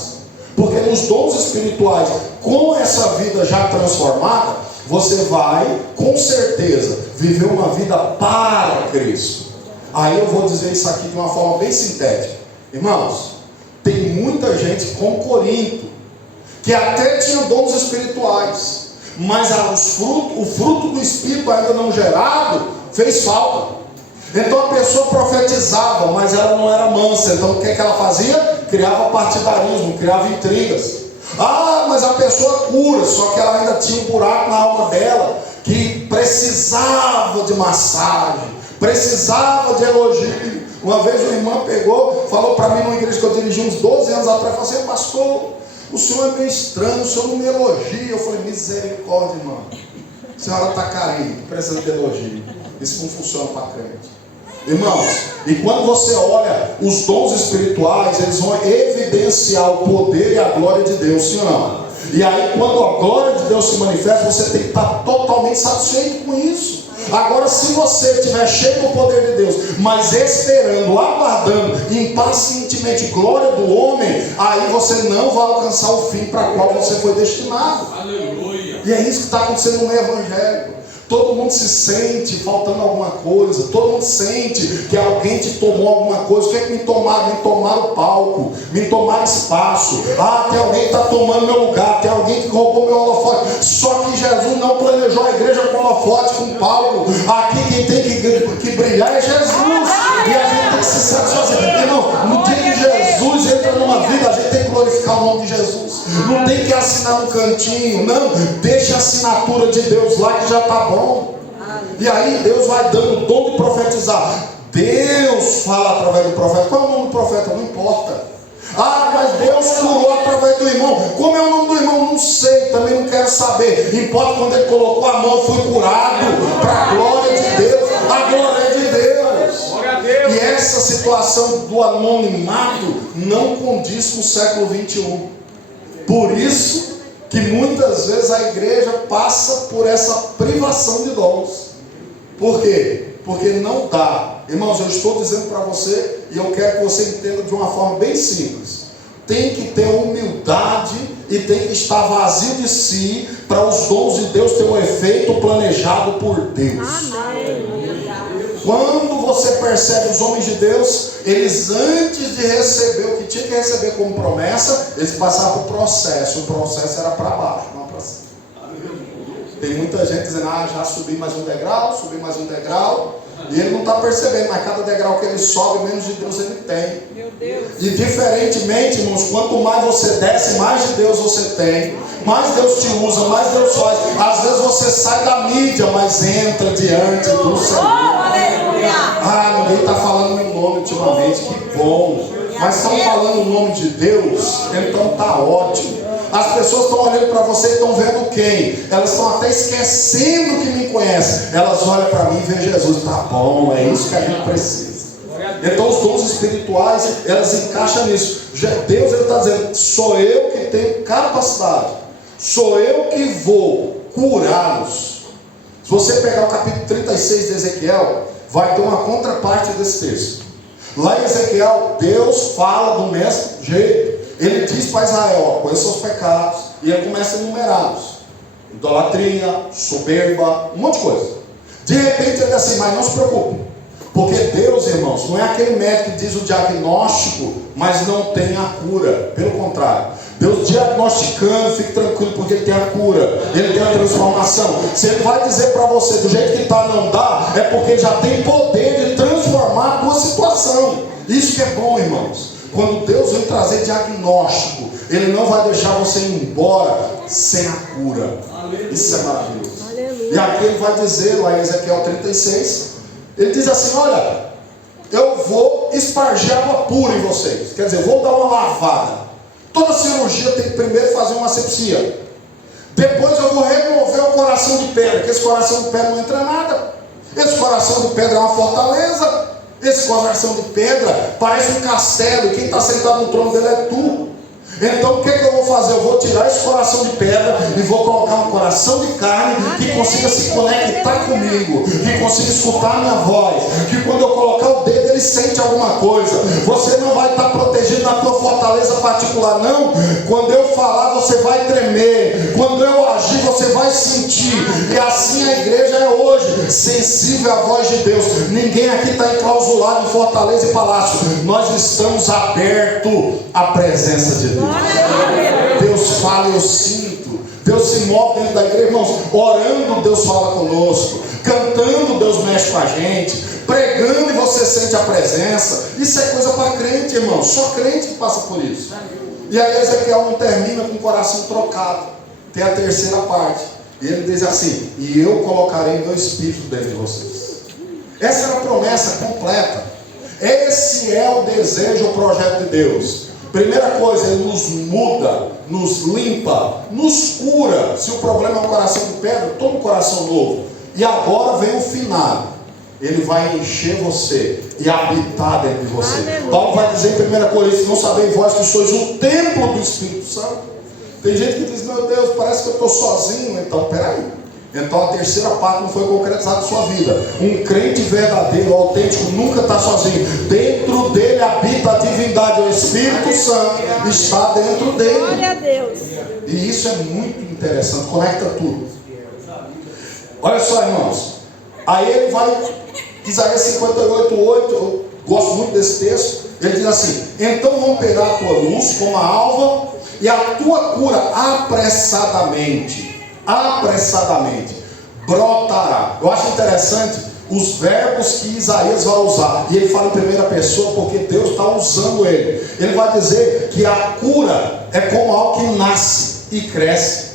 Porque nos dons espirituais, com essa vida já transformada, você vai, com certeza, viver uma vida para Cristo. Aí eu vou dizer isso aqui de uma forma bem sintética. Irmãos, tem muita gente como Corinto, que até tinha dons espirituais, mas o fruto do Espírito ainda não gerado, fez falta. Então a pessoa profetizava, mas ela não era mansa. Então o que ela fazia? Criava partidarismo, criava intrigas. Mas a pessoa cura, só que ela ainda tinha um buraco na alma dela, que precisava de massagem, precisava de elogio. Uma vez uma irmã falou para mim numa igreja que eu dirigi uns 12 anos atrás, falou assim, pastor, o senhor é meio estranho, o senhor não me elogia. Eu falei, misericórdia, irmã, a senhora está carente, precisa de elogio. Isso não funciona para crente. Irmãos, e quando você olha os dons espirituais, eles vão evidenciar o poder e a glória de Deus, sim ou não? E aí quando a glória de Deus se manifesta, você tem que estar totalmente satisfeito com isso. Agora, se você estiver cheio do poder de Deus, mas esperando, aguardando impacientemente glória do homem, aí você não vai alcançar o fim para o qual você foi destinado. Aleluia. E é isso que está acontecendo no meio evangélico. Todo mundo se sente faltando alguma coisa, todo mundo sente que alguém te tomou alguma coisa. O que é que me tomaram? Me tomaram o palco, me tomaram espaço. Tem alguém que está tomando meu lugar, tem alguém que roubou meu holofote. Só que Jesus não planejou a igreja com holofote, com palco. Aqui quem tem que brilhar é Jesus. E a gente tem que se satisfazer. Irmão, no dia que Jesus entra numa vida, a gente tem que glorificar o nome de Jesus. Não tem que assinar um cantinho, não. Deixa a assinatura de Deus lá que já está bom. E aí Deus vai dando o dom de profetizar. Deus fala através do profeta. Qual é o nome do profeta? Não importa. Mas Deus curou através do irmão. Como é o nome do irmão? Não sei, também não quero saber. Importa quando ele colocou a mão, fui curado. Para a glória de Deus. A glória é de Deus. E essa situação do anonimato não condiz com o século 21. Por isso que muitas vezes a igreja passa por essa privação de dons. Por quê? Porque não dá. Irmãos, eu estou dizendo para você, e eu quero que você entenda de uma forma bem simples. Tem que ter humildade e tem que estar vazio de si para os dons de Deus ter um efeito planejado por Deus. Amém. Quando você percebe os homens de Deus, eles antes de receber o que tinha que receber como promessa, eles passavam por processo. O processo era para baixo, não para cima. Tem muita gente dizendo, já subi mais um degrau, subi mais um degrau. E ele não está percebendo, mas cada degrau que ele sobe, menos de Deus ele tem. Meu Deus. E diferentemente, irmãos, quanto mais você desce, mais de Deus você tem. Mais Deus te usa, mais Deus faz. Às vezes você sai da mídia, mas entra diante do Senhor. Ah, ninguém está falando meu nome ultimamente, que bom. Mas estão falando o nome de Deus, então está ótimo. As pessoas estão olhando para você e estão vendo quem? Elas estão até esquecendo que me conhecem. Elas olham para mim e veem Jesus. Tá bom, é isso que a gente precisa. Então os dons espirituais, elas encaixam nisso. Deus está dizendo, sou eu que tenho capacidade. Sou eu que vou curá-los. Se você pegar o capítulo 36 de Ezequiel, vai ter uma contraparte desse texto. Lá em Ezequiel, Deus fala do mesmo jeito. Ele diz para Israel, conheça os pecados, e ele começa a enumerá-los: idolatria, soberba, um monte de coisa. De repente ele diz assim, mas não se preocupe, porque Deus, irmãos, não é aquele médico que diz o diagnóstico, mas não tem a cura. Pelo contrário, Deus diagnosticando, fique tranquilo, porque Ele tem a cura, Ele tem a transformação. Se Ele vai dizer para você, do jeito que está não dá, é porque Ele já tem poder de transformar a tua situação. Isso que é bom, irmãos. Quando Deus vem trazer diagnóstico, Ele não vai deixar você ir embora sem a cura. Isso é maravilhoso. E aqui Ele vai dizer, lá em Ezequiel 36, Ele diz assim, olha, eu vou espargir água pura em vocês. Quer dizer, eu vou dar uma lavada. Toda cirurgia tem que primeiro fazer uma asepsia. Depois eu vou remover o coração de pedra, porque esse coração de pedra não entra nada. Esse coração de pedra é uma fortaleza. Esse coração de pedra parece um castelo, e quem está sentado no trono dele é tu. Então o que eu vou fazer? Eu vou tirar esse coração de pedra e vou colocar um coração de carne que consiga se conectar comigo, que consiga escutar a minha voz, que quando eu colocar o dedo ele sente alguma coisa. Você não vai estar protegido na tua fortaleza particular, não. Quando eu falar você vai tremer, quando eu agir você vai sentir. E assim a igreja é hoje, sensível à voz de Deus. Ninguém aqui está enclausulado em fortaleza e palácio. Nós estamos abertos à presença de Deus. Deus fala, eu sinto. Deus se move dentro da igreja, irmãos. Orando, Deus fala conosco. Cantando, Deus mexe com a gente. Pregando e você sente a presença. Isso é coisa para crente, irmão. Só crente que passa por isso. E aí Ezequiel não termina com o coração trocado. Tem a terceira parte. E ele diz assim, e eu colocarei meu espírito dentro de vocês. Essa era a promessa completa. Esse é o desejo, o projeto de Deus. Primeira coisa, Ele nos muda, nos limpa, nos cura. Se o problema é um coração de pedra, toma um coração novo. E agora vem o final. Ele vai encher você e habitar dentro de você. Aleluia. Paulo vai dizer em 1 Coríntios, não sabeis vós que sois o templo do Espírito Santo. Tem gente que diz, meu Deus, parece que eu estou sozinho. Então, peraí. Então a terceira parte não foi concretizada na sua vida. Um crente verdadeiro, autêntico, nunca está sozinho. Dentro dele habita a divindade. O Espírito Santo está dentro dele. Glória a Deus. E isso é muito interessante, conecta tudo. Olha só, irmãos. Aí ele vai, Isaías 58:8, eu gosto muito desse texto. Ele diz assim, então romperá a tua luz como a alva, e a tua cura apressadamente brotará. Eu acho interessante os verbos que Isaías vai usar, e ele fala em primeira pessoa porque Deus está usando ele. Ele vai dizer que a cura é como algo que nasce e cresce.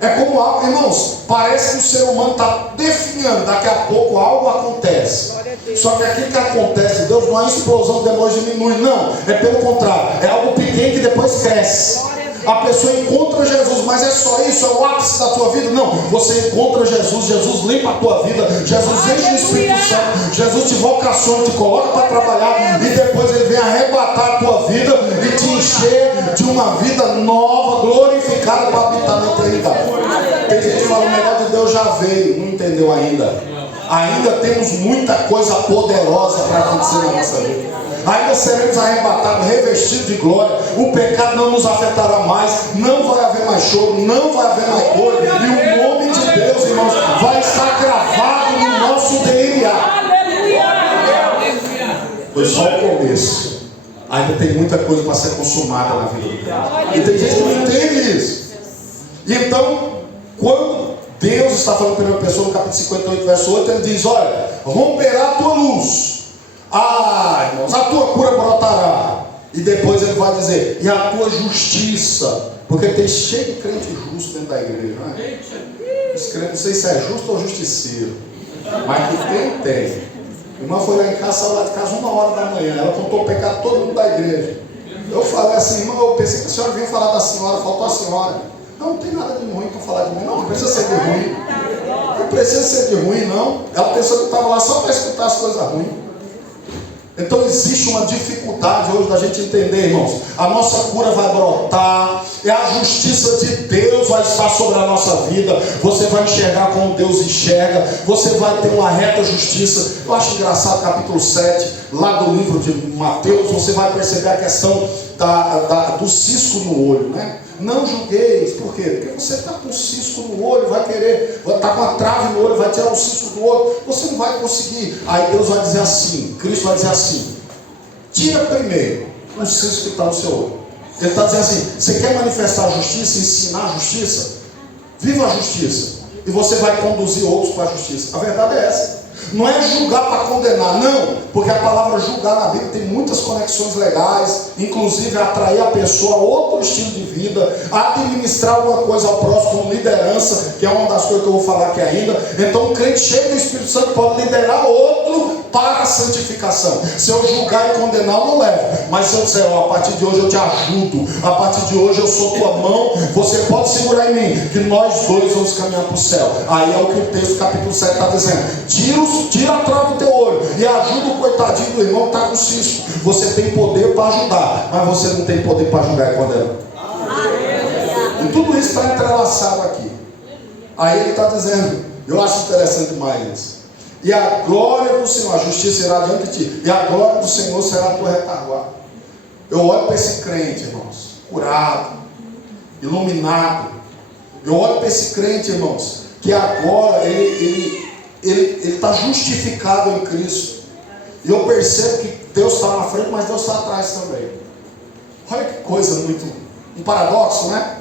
É como algo, irmãos, parece que o ser humano está definhando, daqui a pouco algo acontece. Só que aquilo que acontece, Deus não é uma explosão, depois diminui, não, é pelo contrário, é algo pequeno que depois cresce. A pessoa encontra Jesus, mas é só isso, é o ápice da tua vida? Não, você encontra Jesus, Jesus limpa a tua vida, Jesus enche o Espírito Santo, Jesus te vocaciona, te coloca para trabalhar, e depois Ele vem arrebatar a tua vida e te encher de uma vida nova, glorificada para habitar na eternidade. Tem gente que fala, o melhor de Deus já veio, não entendeu ainda. Ainda temos muita coisa poderosa para acontecer na nossa vida. Ainda seremos arrebatados, revestidos de glória. O pecado não nos afetará mais. Não vai haver mais choro, não vai haver mais dor. E o nome de Deus, irmãos, vai estar gravado no nosso DNA. Foi só o começo. Ainda tem muita coisa para ser consumada na vida. E tem gente que não entende isso. E então, quando Deus está falando em primeira pessoa, no capítulo 58, verso 8, Ele diz, olha, romperá a tua luz. Irmãos, a tua cura brotará. E depois ele vai dizer, e a tua justiça. Porque tem cheio de crente justo dentro da igreja, não é? Os crentes, não sei se é justo ou justiceiro, mas que tem. A irmã foi lá em casa, saiu lá de casa 1h da manhã. Ela contou o pecado de todo mundo da igreja. Eu falei assim, irmã, eu pensei que a senhora vinha falar da senhora, faltou a senhora. Não tem nada de ruim para falar de mim. Não precisa ser de ruim. Não precisa ser de ruim, não. Ela pensou que eu estava lá só para escutar as coisas ruins. Então existe uma dificuldade hoje da gente entender, irmãos. A nossa cura vai brotar. É a justiça de Deus vai estar sobre a nossa vida. Você vai enxergar como Deus enxerga. Você vai ter uma reta justiça. Eu acho engraçado capítulo 7, lá do livro de Mateus. Você vai perceber a questão do cisco no olho, né? Não julgueis, por quê? Porque você está com um cisco no olho, vai querer, está com uma trave no olho, vai tirar o cisco do olho, você não vai conseguir. Aí Deus vai dizer assim, Cristo vai dizer assim, tira primeiro o cisco que está no seu olho. Ele está dizendo assim, você quer manifestar a justiça, ensinar a justiça? Viva a justiça, e você vai conduzir outros para a justiça. A verdade é essa. Não é julgar para condenar, não, porque a palavra julgar na Bíblia tem muitas conexões legais, inclusive atrair a pessoa a outro estilo de vida, administrar alguma coisa ao próximo, como liderança, que é uma das coisas que eu vou falar aqui ainda. Então um crente cheio do Espírito Santo pode liderar outro para a santificação. Se eu julgar e condenar, eu não levo, mas se eu disser, a partir de hoje eu te ajudo, a partir de hoje eu sou tua mão, você pode segurar em mim, que nós dois vamos caminhar para o céu. Aí é o que o texto capítulo 7 está dizendo, tira a trave do teu olho e ajuda o coitadinho do irmão que está com cisco. Você tem poder para ajudar, mas você não tem poder para julgar e condenar. E tudo isso está entrelaçado aqui. Aí ele está dizendo, eu acho interessante demais isso. E a glória do Senhor, a justiça irá diante de ti, e a glória do Senhor será a tua retaguarda. Eu olho para esse crente, irmãos, curado, iluminado. Eu olho para esse crente, irmãos, que agora ele está justificado em Cristo. E eu percebo que Deus está na frente, mas Deus está atrás também. Olha que coisa muito, um paradoxo, né?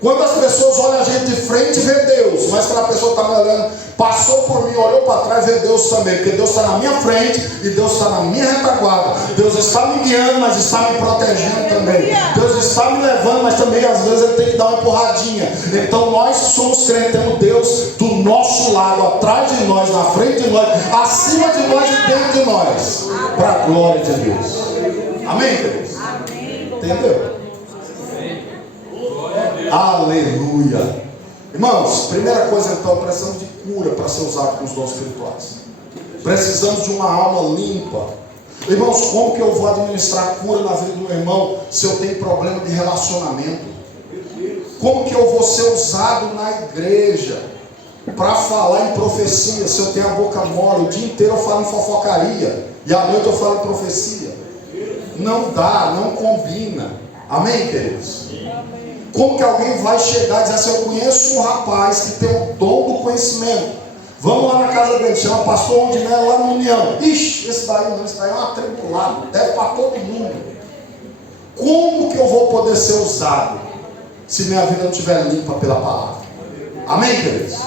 Quando as pessoas olham a gente de frente, vê Deus, mas quando a pessoa está me olhando, passou por mim, olhou para trás, vê Deus também, porque Deus está na minha frente e Deus está na minha retaguarda. Deus está me guiando, mas está me protegendo também. Deus está me levando, mas também às vezes Ele tem que dar uma empurradinha. Então nós que somos crentes, temos Deus do nosso lado, atrás de nós, na frente de nós, acima de nós e dentro de nós, para a glória de Deus. Amém, queridos? Entendeu? Aleluia. Irmãos, primeira coisa então, precisamos de cura para ser usado com os dons espirituais. Precisamos de uma alma limpa. Irmãos, como que eu vou administrar cura na vida do meu irmão se eu tenho problema de relacionamento? Como que eu vou ser usado na igreja para falar em profecia se eu tenho a boca mole? O dia inteiro eu falo em fofocaria e à noite eu falo em profecia. Não dá, não combina. Amém, queridos? Como que alguém vai chegar e dizer assim, eu conheço um rapaz que tem o dom do conhecimento, vamos lá na casa dele, chama pastor Ondinelo lá no União. Ixi, esse daí é um atribulado, deve para todo mundo. Como que eu vou poder ser usado se minha vida não estiver limpa pela palavra? Amém, queridos?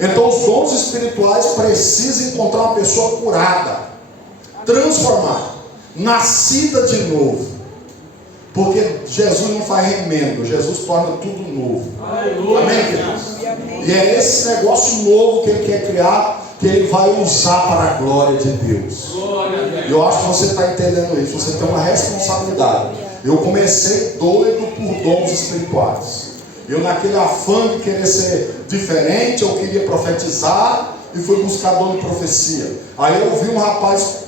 Então os dons espirituais precisam encontrar uma pessoa curada, transformada, nascida de novo. Porque Jesus não faz remendo, Jesus torna tudo novo. Amém, queridos? E é esse negócio novo que Ele quer criar, que Ele vai usar para a glória de Deus. Eu acho que você está entendendo isso. Você tem uma responsabilidade. Eu comecei doido por dons espirituais. Eu, naquele afã de querer ser diferente, eu queria profetizar e fui buscar dom de profecia. Aí eu vi um rapaz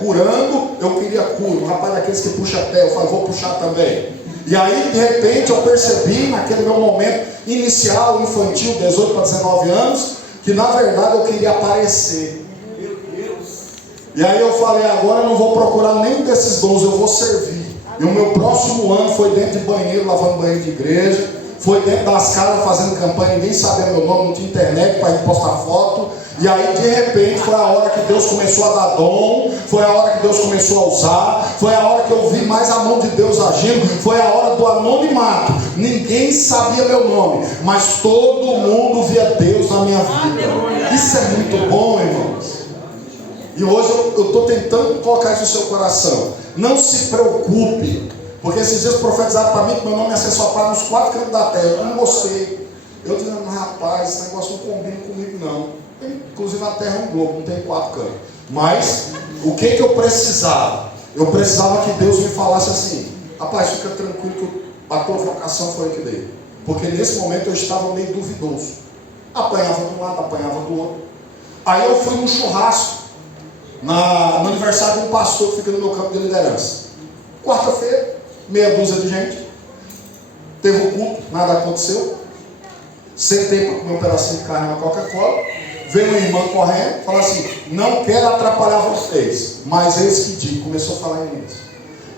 curando, eu queria cura. Um rapaz daqueles que puxa pé, eu falei, vou puxar também. E aí de repente eu percebi, naquele meu momento inicial, infantil, 18 para 19 anos, que na verdade eu queria aparecer. E aí eu falei, agora eu não vou procurar nenhum desses dons, eu vou servir. E o meu próximo ano foi dentro de banheiro, lavando banheiro de igreja, foi dentro das casas fazendo campanha, ninguém sabia meu nome, não tinha internet para ir postar foto. E aí de repente foi a hora que Deus começou a dar dom, foi a hora que Deus começou a usar, foi a hora que eu vi mais a mão de Deus agindo, foi a hora do anonimato. Ninguém sabia meu nome, mas todo mundo via Deus na minha vida. Isso é muito bom, irmãos. E hoje eu estou tentando colocar isso no seu coração. Não se preocupe, porque esses dias profetizaram para mim que meu nome ia ser soprado nos 4 cantos da terra. Eu não gostei. Eu disse, rapaz, esse negócio não combina comigo não. Inclusive a terra é um globo, não tem 4 cantos. Mas o que eu precisava? Eu precisava que Deus me falasse assim: rapaz, fica tranquilo que a tua vocação foi eu que dei. Porque nesse momento eu estava meio duvidoso. Apanhava de um lado, apanhava do outro. Aí eu fui num churrasco no aniversário de um pastor que fica no meu campo de liderança. Quarta-feira, meia dúzia de gente. Teve o culto, nada aconteceu. Sentei para comer um pedacinho de carne e uma Coca-Cola. Veio uma irmã correndo, falou assim: não quero atrapalhar vocês, mas eis que digo. Começou a falar em inglês.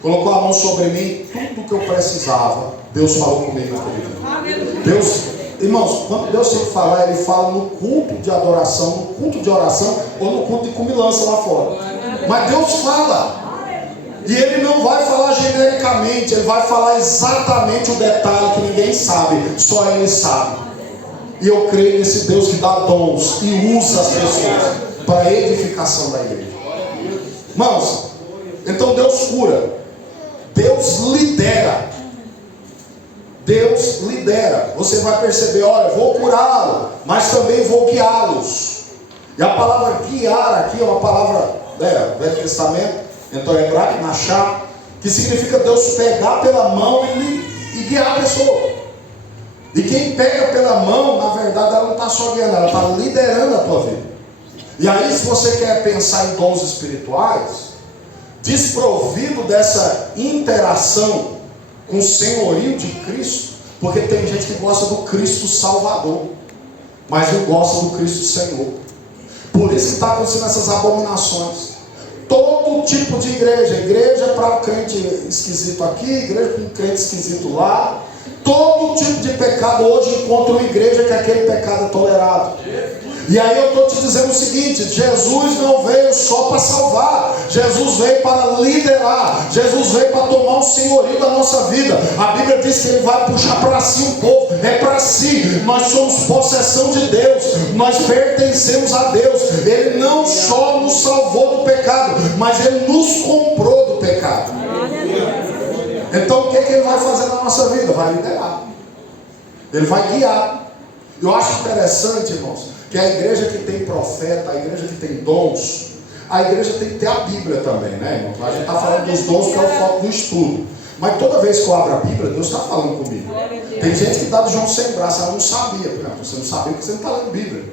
Colocou a mão sobre mim, tudo que eu precisava, Deus falou comigo naquele dia. Deus, irmãos, quando Deus tem que falar, Ele fala no culto de adoração, no culto de oração ou no culto de comilança lá fora. Mas Deus fala. E Ele não vai falar genericamente, Ele vai falar exatamente o detalhe que ninguém sabe, só Ele sabe. E eu creio nesse Deus que dá dons e usa as pessoas para a edificação da igreja. Irmãos, então Deus cura, Deus lidera. Deus lidera. Você vai perceber: olha, vou curá-lo, mas também vou guiá-los. E a palavra guiar aqui é uma palavra Velho Testamento, então é hebraico, nachá, que significa Deus pegar pela mão e guiar a pessoa. E quem pega pela mão, na verdade, ela não está só guiando, ela está liderando a tua vida. E aí, se você quer pensar em dons espirituais, desprovido dessa interação com o senhorio de Cristo, porque tem gente que gosta do Cristo Salvador, mas não gosta do Cristo Senhor. Por isso que está acontecendo essas abominações. Todo tipo de igreja para um crente esquisito aqui, igreja para um crente esquisito lá. Todo tipo de pecado hoje encontra uma igreja que aquele pecado é tolerado. E aí eu estou te dizendo o seguinte: Jesus não veio só para salvar, Jesus veio para liderar, Jesus veio para tomar o senhorio da nossa vida. A Bíblia diz que Ele vai puxar para si um povo, é para si. Nós somos possessão de Deus, nós pertencemos a Deus. Ele não só nos salvou do pecado, mas Ele nos comprou do pecado. Então o que Ele vai fazer na nossa vida? Vai liderar, Ele vai guiar. Eu acho interessante, irmãos, que a igreja que tem profeta, a igreja que tem dons, a igreja tem que ter a Bíblia também, né, irmãos? A gente está falando dos dons que é o foco do estudo. Mas toda vez que eu abro a Bíblia, Deus está falando comigo. Tem gente que dá de João sem braço, ela não sabia. Você não sabia porque você não está lendo Bíblia.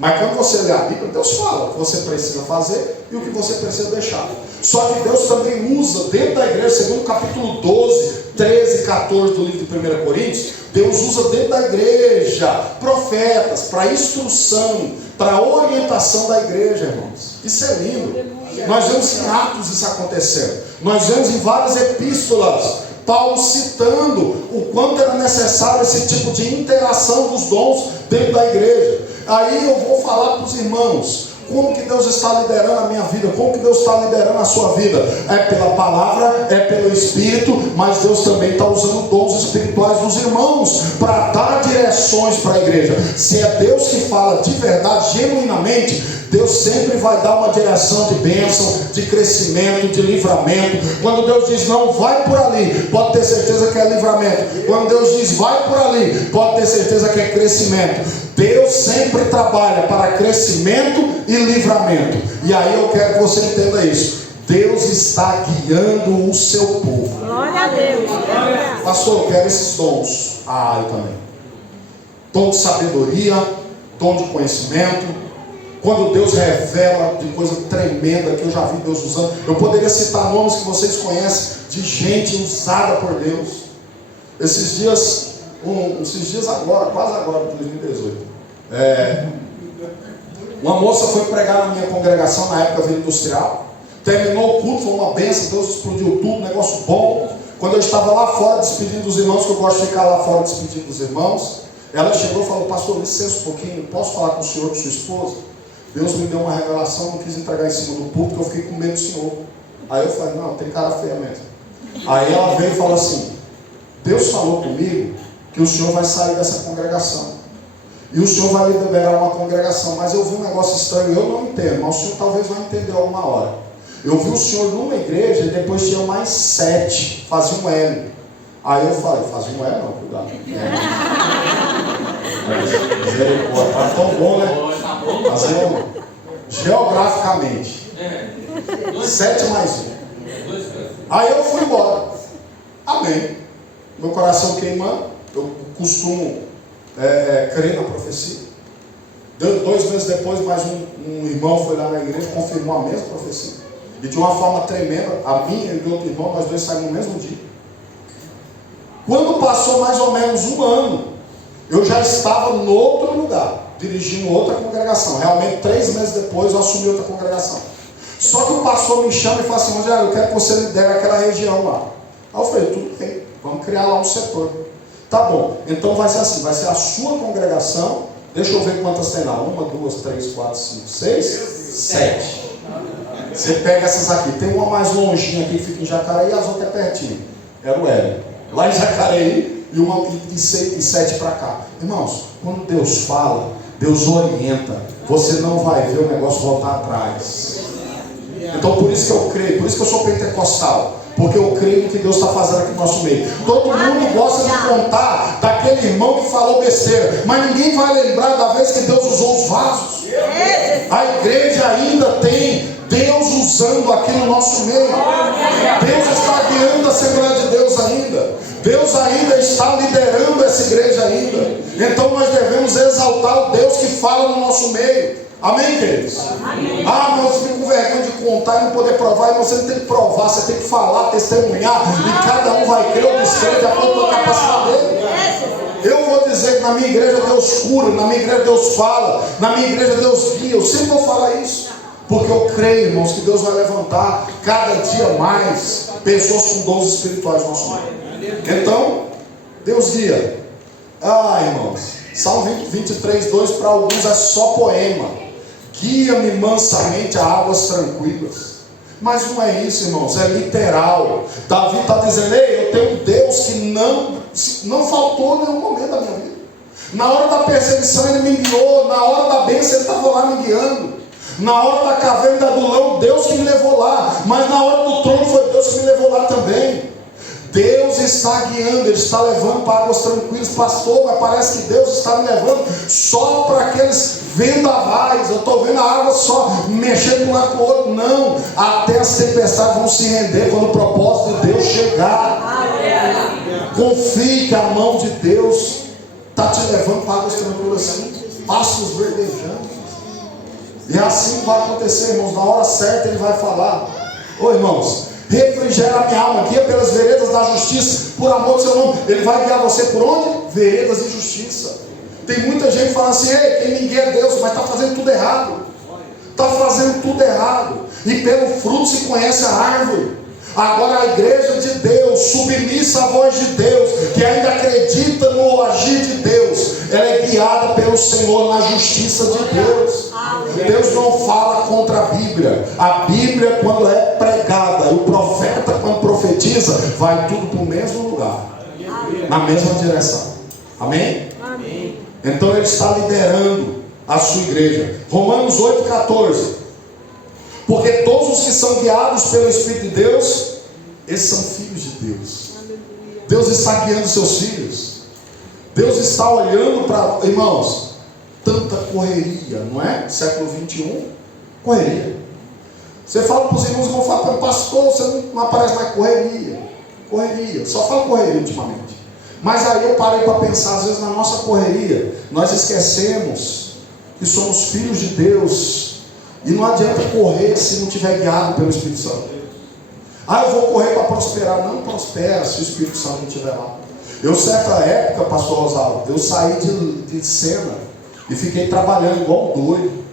Mas quando você lê a Bíblia, Deus fala o que você precisa fazer e o que você precisa deixar. Só que Deus também usa dentro da igreja, segundo o capítulo 12, 13 e 14 do livro de 1 Coríntios, Deus usa dentro da igreja profetas para instrução, para orientação da igreja, irmãos. Isso é lindo. Nós vemos em Atos isso acontecendo. Nós vemos em várias epístolas Paulo citando o quanto era necessário esse tipo de interação dos dons dentro da igreja. Aí eu vou falar para os irmãos como que Deus está liderando a minha vida, como que Deus está liderando a sua vida. É pela palavra, é pelo Espírito, mas Deus também está usando dons espirituais dos irmãos para dar direções para a igreja. Se é Deus que fala de verdade, genuinamente, Deus sempre vai dar uma direção de bênção, de crescimento, de livramento. Quando Deus diz não, vai por ali, pode ter certeza que é livramento. Quando Deus diz vai por ali, pode ter certeza que é crescimento. Deus sempre trabalha para crescimento e livramento. E aí eu quero que você entenda isso. Deus está guiando o seu povo. Glória a Deus. Pastor, eu quero esses dons. Ah, eu também. Dom de sabedoria, dom de conhecimento. Quando Deus revela de coisa tremenda que eu já vi Deus usando. Eu poderia citar nomes que vocês conhecem de gente usada por Deus. Esses dias agora, quase agora, 2018. Uma moça foi pregar na minha congregação na época Vida Industrial. Terminou o culto, foi uma bênção, Deus explodiu tudo, negócio bom. Quando eu estava lá fora despedindo dos irmãos, que eu gosto de ficar lá fora despedindo dos irmãos, ela chegou e falou: pastor, licença um pouquinho, posso falar com o senhor, com sua esposa? Deus me deu uma revelação, não quis entregar em cima do púlpito, porque eu fiquei com medo do senhor. Aí eu falei: não, tem cara feia mesmo. Aí ela veio e falou assim: Deus falou comigo que o senhor vai sair dessa congregação. e o senhor vai liberar uma congregação, mas eu vi um negócio estranho, eu não entendo, mas o senhor talvez vai entender alguma hora. Eu vi o senhor numa igreja e depois tinha mais 7, fazia um L. Aí eu falei, fazia um L não, cuidado. Tá tão bom, né? Fazer um, geograficamente. 7 mais 1. Aí eu fui embora. Amém. Meu coração queimando. Eu costumo crer na profecia. 2 meses depois, mais um irmão foi lá na igreja, confirmou a mesma profecia. E de uma forma tremenda, a minha e do outro irmão, nós dois saímos no mesmo dia. Quando passou mais ou menos um ano, eu já estava em outro lugar, dirigindo outra congregação. Realmente 3 meses depois eu assumi outra congregação. Só que o pastor me chama e fala assim, Rogério, eu quero que você lidere aquela região lá. Aí eu falei, tudo bem, vamos criar lá um setor. Tá bom, então vai ser assim, vai ser a sua congregação. Deixa eu ver quantas tem lá. 1, 2, 3, 4, 5, 6, 7. Você pega essas aqui. Tem uma mais longinha aqui que fica em Jacareí e as outras é pertinho. Era o L. Lá em Jacareí e 7 para cá. Irmãos, quando Deus fala, Deus orienta. Você não vai ver o negócio voltar atrás. Então por isso que eu creio, por isso que eu sou pentecostal. Porque eu creio no que Deus está fazendo aqui no nosso meio. Todo mundo gosta de contar daquele irmão que falou besteira, mas ninguém vai lembrar da vez que Deus usou os vasos. A igreja ainda tem Deus usando aqui no nosso meio. Deus está guiando a Assembleia de Deus ainda. Deus ainda está liderando essa igreja ainda. Então nós devemos exaltar o Deus que fala no nosso meio. Amém, queridos? Amém. Ah, mas eu fico com vergonha de contar e não poder provar. E você não tem que provar, você tem que falar, testemunhar. E cada um vai crer ou descrer de acordo com a capacidade dele. Eu vou dizer que na minha igreja Deus cura, na minha igreja Deus fala, na minha igreja Deus guia. Eu sempre vou falar isso. Porque eu creio, irmãos, que Deus vai levantar cada dia mais pessoas com dons espirituais no nosso meio. Então, Deus guia. Ah, irmãos, Salmo 23, 2 para alguns é só poema. Guia-me mansamente a águas tranquilas. Mas não é isso, irmãos, é literal. Davi está dizendo, ei, eu tenho um Deus que não faltou em nenhum momento da minha vida. Na hora da perseguição ele me guiou, na hora da bênção ele estava lá me guiando. Na hora da caverna da Adulão, Deus que me levou lá. Mas na hora do trono foi Deus que me levou lá também. Deus está guiando, Ele está levando para águas tranquilas. Pastor, mas parece que Deus está me levando só para aqueles vendavais. Eu estou vendo a água só mexendo de um lado para o outro. Não, até as tempestades vão se render quando o propósito de Deus chegar. Confie que a mão de Deus está te levando para águas tranquilas assim, passos verdejantes. E assim vai acontecer, irmãos. Na hora certa Ele vai falar. Ô irmãos, refrigera a minha alma, guia pelas veredas da justiça, por amor do seu nome. Ele vai guiar você por onde? Veredas de justiça. Tem muita gente falando assim, ei, que ninguém é Deus, mas está fazendo tudo errado. Está fazendo tudo errado. E pelo fruto se conhece a árvore. Agora a igreja de Deus, submissa à voz de Deus, que ainda acredita no agir de Deus, ela é guiada pelo Senhor na justiça de Deus. Deus não fala contra a Bíblia. A Bíblia, quando é pregada, e o profeta, quando profetiza, vai tudo para o mesmo lugar, na mesma direção. Amém? Amém. Então Ele está liderando a sua igreja. Romanos 8,14. Porque todos os que são guiados pelo Espírito de Deus, esses são filhos de Deus. Deus está guiando seus filhos. Deus está olhando para, irmãos, tanta correria, não é? Século 21, correria. Você fala para os irmãos, vão falar para o pastor, você não aparece mais correria. Correria, só fala correria ultimamente. Mas aí eu parei para pensar, às vezes na nossa correria, nós esquecemos que somos filhos de Deus. E não adianta correr se não estiver guiado pelo Espírito Santo. Ah, eu vou correr para prosperar. Não prospera se o Espírito Santo não estiver lá. Eu, certa época, pastor Oswaldo, eu saí de cena e fiquei trabalhando igual um doido.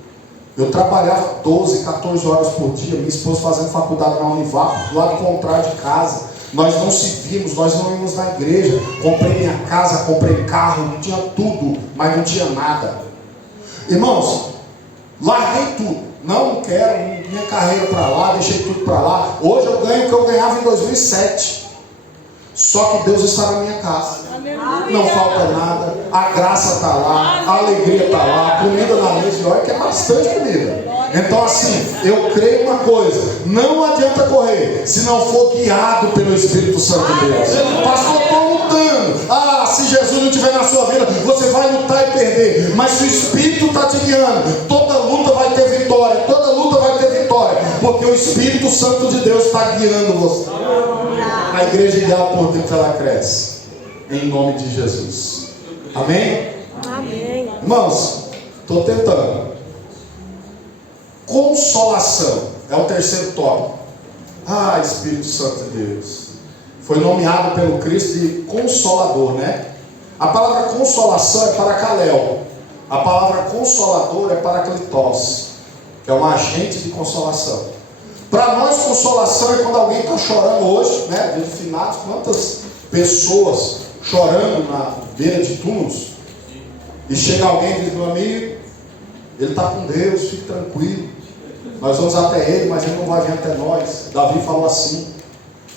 Eu trabalhava 12, 14 horas por dia. Minha esposa fazendo faculdade na Univap, do lado contrário de casa. Nós não se vimos, nós não íamos na igreja. Comprei minha casa, comprei carro, tinha tudo, mas não tinha nada. Irmãos, larguei tudo. Não quero minha carreira para lá, deixei tudo para lá. Hoje eu ganho o que eu ganhava em 2007. Só que Deus está na minha casa. Não falta nada, a graça está lá, a alegria está lá, a comida na mesa, e olha que é bastante comida. Então assim, eu creio uma coisa: não adianta correr se não for guiado pelo Espírito Santo de Deus. Pastor, estou lutando. Se Jesus não estiver na sua vida, você vai lutar e perder. Mas se o Espírito está te guiando, toda luta vai ter vitória, toda luta vai ter vitória, porque o Espírito Santo de Deus está guiando você. A igreja guiada por Deus, ela cresce. Em nome de Jesus. Amém? Amém. Irmãos, estou tentando. Consolação é o terceiro tópico. Espírito Santo de Deus. Foi nomeado pelo Cristo de Consolador, né? A palavra consolação é paracaléu. A palavra consolador é paraclitos, que é um agente de consolação. Para nós, consolação é quando alguém está chorando hoje, né? Dia de finados, quantas pessoas chorando na beira de túmulos, e chega alguém e diz: meu amigo, ele está com Deus, fique tranquilo, nós vamos até ele, mas ele não vai vir até nós. Davi falou assim.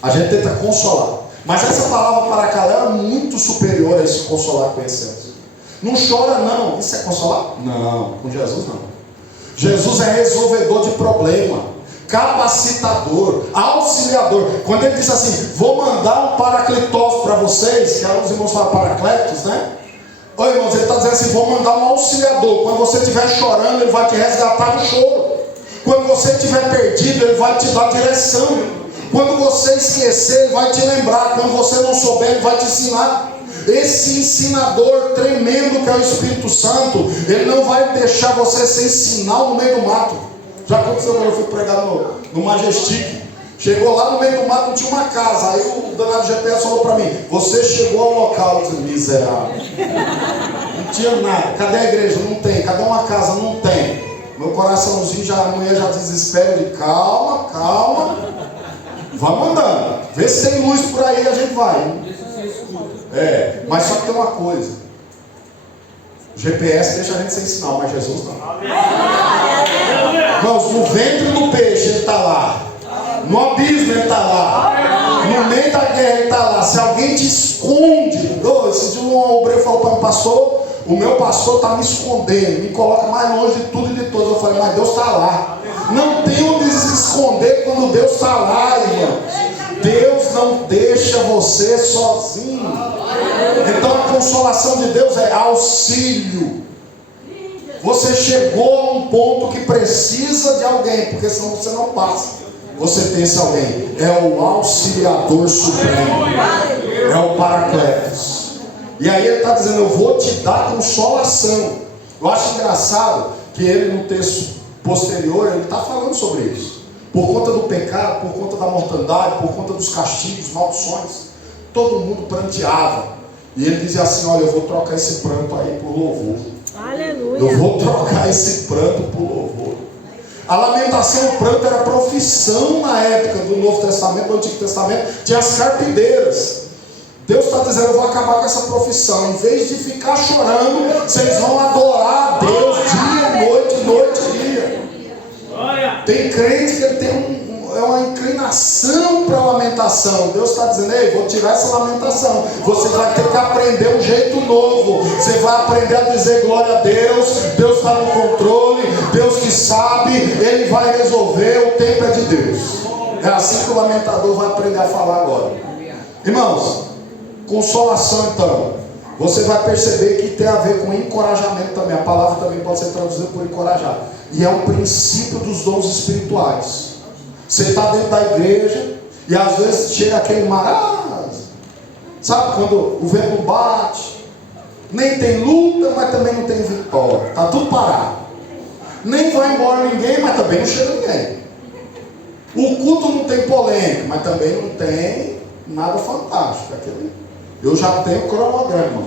A gente tenta consolar, mas essa palavra paracaléu é muito superior a esse consolar que conhecemos. Não chora não, isso é consolar? Não, com Jesus não. Jesus é resolvedor de problema, capacitador, auxiliador. Quando ele diz assim: vou mandar um paraclitos para vocês, que alguns irmãos falam paracletos, né? Oi, irmãos, ele está dizendo assim: vou mandar um auxiliador. Quando você estiver chorando, ele vai te resgatar do choro. Quando você estiver perdido, ele vai te dar direção. Quando você esquecer, ele vai te lembrar. Quando você não souber, ele vai te ensinar. Esse ensinador tremendo que é o Espírito Santo, ele não vai deixar você sem sinal no meio do mato. Já aconteceu quando eu fui pregar no Majestic. Chegou lá no meio do mato, não tinha uma casa. Aí o danado GPS falou para mim: você chegou ao local. Eu disse: miserável. Não tinha nada. Cadê a igreja? Não tem. Cadê uma casa? Não tem. Meu coraçãozinho já, a mulher já desespera. De calma, calma. Vamos andando. Vê se tem luz por aí, a gente vai. Mas só que tem uma coisa: o GPS deixa a gente sem sinal, mas Jesus não. Irmãos, no ventre do peixe ele está lá, no abismo ele está lá, no meio da guerra ele está lá. Se alguém te esconde, esse dia um obreiro falou para mim: pastor, o meu pastor está me escondendo, me coloca mais longe de tudo e de todos. Eu falei: mas Deus está lá. Não tem onde se esconder quando Deus está lá, irmão. Deus não deixa você sozinho. Então a consolação de Deus é auxílio. Você chegou a um ponto que precisa de alguém, porque senão você não passa. Você tem esse alguém, é o auxiliador supremo, é o Paracletos. E aí ele está dizendo: eu vou te dar consolação. Eu acho engraçado que ele, no texto posterior, ele está falando sobre isso. Por conta do pecado, por conta da mortandade, por conta dos castigos, maldições, todo mundo pranteava. E ele dizia assim: olha, eu vou trocar esse pranto aí por louvor. Aleluia. Eu vou trocar esse pranto por louvor. A lamentação, o pranto era profissão na época do Novo Testamento, do Antigo Testamento. Tinha as carpideiras. Deus está dizendo: eu vou acabar com essa profissão. Em vez de ficar chorando, vocês vão adorar a Deus dia e noite, noite e dia. Tem crente que tem uma inclinação para a lamentação. Deus está dizendo: ei, vou tirar essa lamentação. Você vai ter que aprender um jeito novo. Você vai aprender a dizer glória a Deus. Deus está no controle. Deus que sabe, Ele vai resolver. O tempo é de Deus. É assim que o lamentador vai aprender a falar agora. Irmãos, consolação então, você vai perceber que tem a ver com encorajamento também. A palavra também pode ser traduzida por encorajar. E é um princípio dos dons espirituais. Você está dentro da igreja e às vezes chega aquele mar, sabe quando o vento bate, nem tem luta, mas também não tem vitória, está tudo parado. Nem vai embora ninguém, mas também não chega ninguém. O culto não tem polêmica, mas também não tem nada fantástico. Eu já tenho cronograma.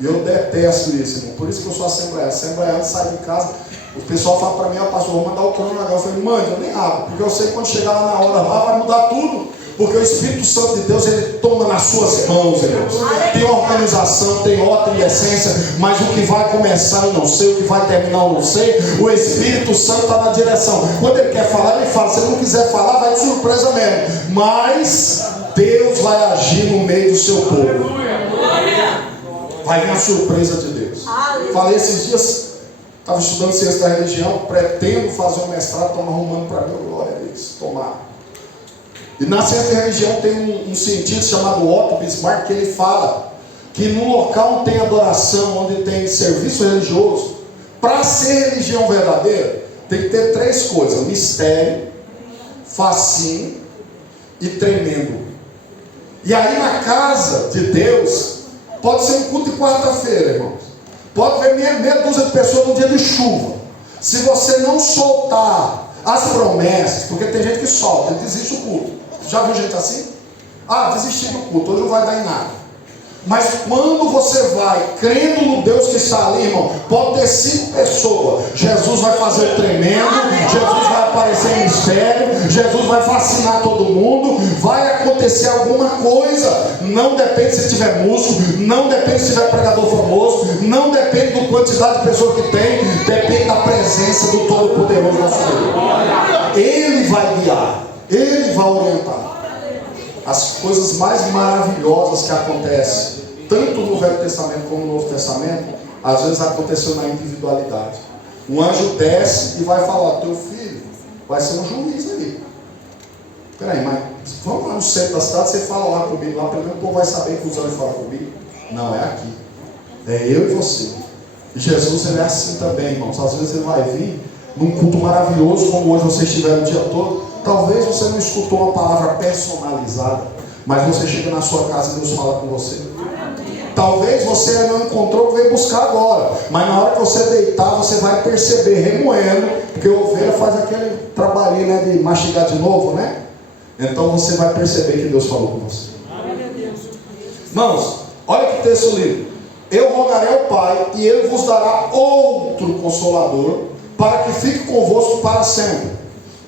E eu detesto isso, irmão. Por isso que eu sou assembleano. Assembleano, sai de casa, o pessoal fala para mim: ó, pastor, vou mandar o cronograma. Eu falei: mande, eu nem abro, porque eu sei que quando chegar lá na hora lá vai mudar tudo. Porque o Espírito Santo de Deus, ele toma nas suas mãos, irmãos. Tem organização, tem ordem e essência, mas o que vai começar eu não sei, o que vai terminar eu não sei. O Espírito Santo está na direção. Quando ele quer falar, ele fala. Se ele não quiser falar, vai de surpresa mesmo. Mas Deus vai agir no meio do seu povo. Vai vir a surpresa de Deus. Falei esses dias, estava estudando ciência da religião, pretendo fazer um mestrado, estão arrumando para mim, glória a Deus, tomar. E na ciência da religião tem um cientista chamado Otto Bismarck, que ele fala que num local onde tem adoração, onde tem serviço religioso, para ser religião verdadeira, tem que ter 3 coisas: mistério, fascínio e tremendo. E aí na casa de Deus, pode ser um culto de quarta-feira, irmãos. Pode ver meia dúzia de pessoas num dia de chuva. Se você não soltar as promessas, porque tem gente que solta, ele desiste do culto. Já viu gente assim? Ah, desisti do culto, hoje não vai dar em nada. Mas quando você vai crendo no Deus que está ali, irmão, pode ter 5 pessoas, Jesus vai fazer tremendo, Jesus vai aparecer em mistério, Jesus vai fascinar todo mundo, vai acontecer alguma coisa. Não depende se tiver músico, não depende se tiver pregador famoso, não depende da quantidade de pessoas que tem, depende da presença do Todo-Poderoso nosso Deus. Ele vai guiar, Ele vai orientar. As coisas mais maravilhosas que acontecem, tanto no Velho Testamento como no Novo Testamento, às vezes aconteceu na individualidade. Um anjo desce e vai falar: teu filho vai ser um juiz aí. Peraí, mas vamos lá no centro da cidade, você fala lá comigo, lá pelo menos o povo vai saber que os anjos falam comigo. Não, é aqui. É eu e você. E Jesus, ele é assim também, irmãos. Às vezes ele vai vir num culto maravilhoso, como hoje vocês estiveram o dia todo. Talvez você não escutou uma palavra personalizada, mas você chega na sua casa e Deus fala com você. Talvez você não encontrou, veio buscar agora, mas na hora que você deitar, você vai perceber, remoendo, porque a ovelha faz aquele trabalhinho, né, de mastigar de novo, né? Então você vai perceber que Deus falou com você. Irmãos, olha que texto lindo. Eu rogarei ao Pai, e Ele vos dará outro Consolador, para que fique convosco para sempre.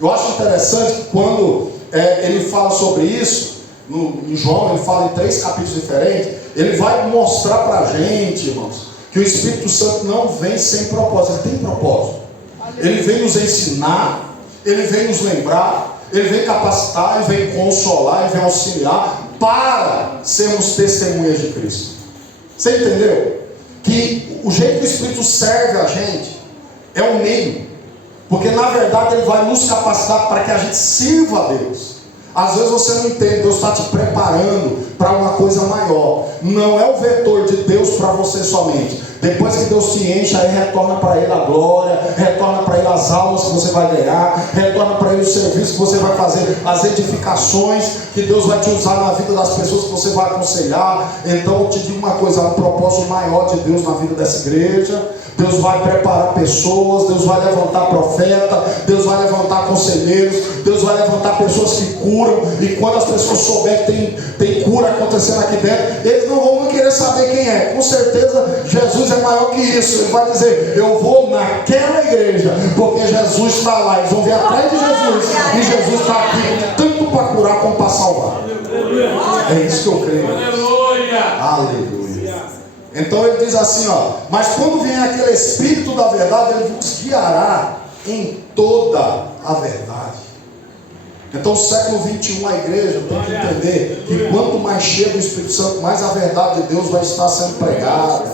Eu acho interessante que quando ele fala sobre isso, em João, ele fala em 3 capítulos diferentes, ele vai mostrar para a gente, irmãos, que o Espírito Santo não vem sem propósito, ele tem propósito. Ele vem nos ensinar, ele vem nos lembrar, ele vem capacitar, ele vem consolar, ele vem auxiliar, para sermos testemunhas de Cristo. Você entendeu? Que o jeito que o Espírito serve a gente é o meio. Porque na verdade ele vai nos capacitar para que a gente sirva a Deus. Às vezes você não entende, Deus está te preparando para uma coisa maior. Não é o vetor de Deus para você somente. Depois que Deus te enche, aí retorna para Ele a glória, retorna para Ele as almas que você vai ganhar, retorna para Ele o serviço que você vai fazer, as edificações que Deus vai te usar na vida das pessoas que você vai aconselhar. Então eu te digo uma coisa, há um propósito maior de Deus na vida dessa igreja. Deus vai preparar pessoas, Deus vai levantar profeta, Deus vai levantar conselheiros, Deus vai levantar pessoas que curam. E quando as pessoas souberem que tem cura acontecendo aqui dentro, eles não vão querer saber quem é. Com certeza Jesus é maior que isso. Ele vai dizer: eu vou naquela igreja, porque Jesus está lá. Eles vão vir atrás de Jesus, e Jesus está aqui tanto para curar como para salvar. É isso que eu creio. Aleluia. Então ele diz assim, ó: mas quando vier aquele Espírito da verdade, ele vos guiará em toda a verdade. Então, no século 21, a igreja tem que entender que quanto mais chega o Espírito Santo, mais a verdade de Deus vai estar sendo pregada,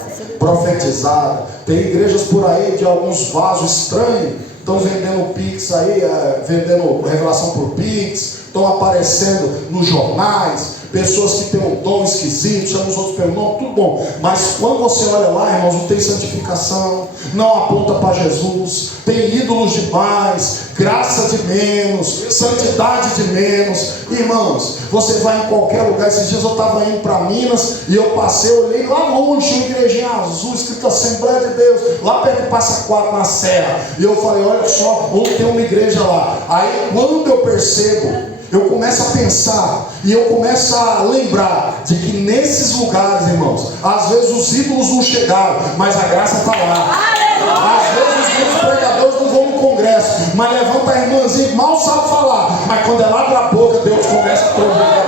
profetizada. Tem igrejas por aí de alguns vasos estranhos, estão vendendo Pix aí, vendendo revelação por Pix, estão aparecendo nos jornais. Pessoas que têm um dom esquisito, chamam os outros pelo nome, tudo bom. Mas quando você olha lá, irmãos, não tem santificação, não aponta para Jesus, tem ídolos demais, graça de menos, santidade de menos. Irmãos, você vai em qualquer lugar. Esses dias eu estava indo para Minas e eu passei, olhei lá longe, uma igrejinha azul, escrito Assembleia de Deus, lá perto de Passa Quatro, na Serra. E eu falei: olha só, onde tem uma igreja lá. Aí quando eu percebo, eu começo a pensar e eu começo a lembrar de que nesses lugares, irmãos, às vezes os ídolos não chegaram, mas a graça está lá. Às vezes os grandes pregadores não vão no congresso, mas levanta a irmãzinha, mal sabe falar, mas quando ela abre a boca, Deus começa a provar.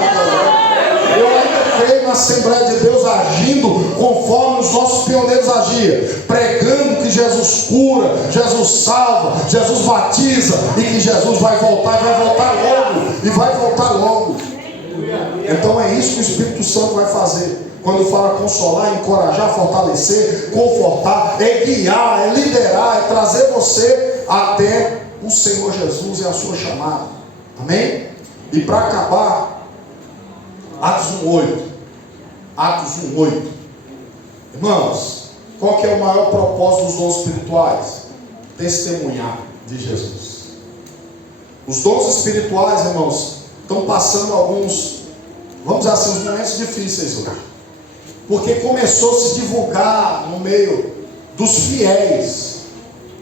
Eu ainda creio na Assembleia de Deus agindo conforme os nossos pioneiros agiam, pregando que Jesus cura, Jesus salva, Jesus batiza, e que Jesus vai voltar, e vai voltar logo, e vai voltar logo. Então é isso que o Espírito Santo vai fazer. Quando fala consolar, encorajar, fortalecer, confortar, é guiar, é liderar, é trazer você até o Senhor Jesus e a sua chamada. Amém? E para acabar, Atos 1:8. Atos 1:8. Irmãos, qual que é o maior propósito dos dons espirituais? Testemunhar de Jesus. Os dons espirituais, irmãos, estão passando alguns, vamos dizer assim, uns momentos difíceis hoje. Porque começou a se divulgar no meio dos fiéis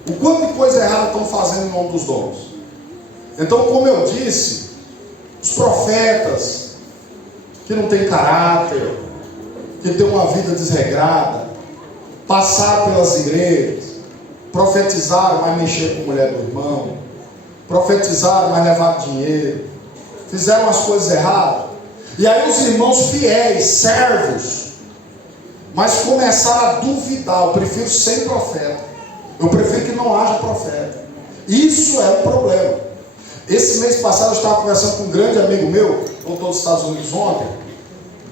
o quanto de coisa errada estão fazendo em nome dos dons. Então, como eu disse, os profetas que não têm caráter, que têm uma vida desregrada, passaram pelas igrejas, profetizaram, mas mexeram com a mulher do irmão, profetizaram, mas levaram dinheiro, fizeram as coisas erradas. E aí os irmãos fiéis, servos, mas começaram a duvidar. Eu prefiro sem profeta, eu prefiro que não haja profeta. Isso é um problema. Esse mês passado eu estava conversando com um grande amigo meu, voltou dos Estados Unidos ontem,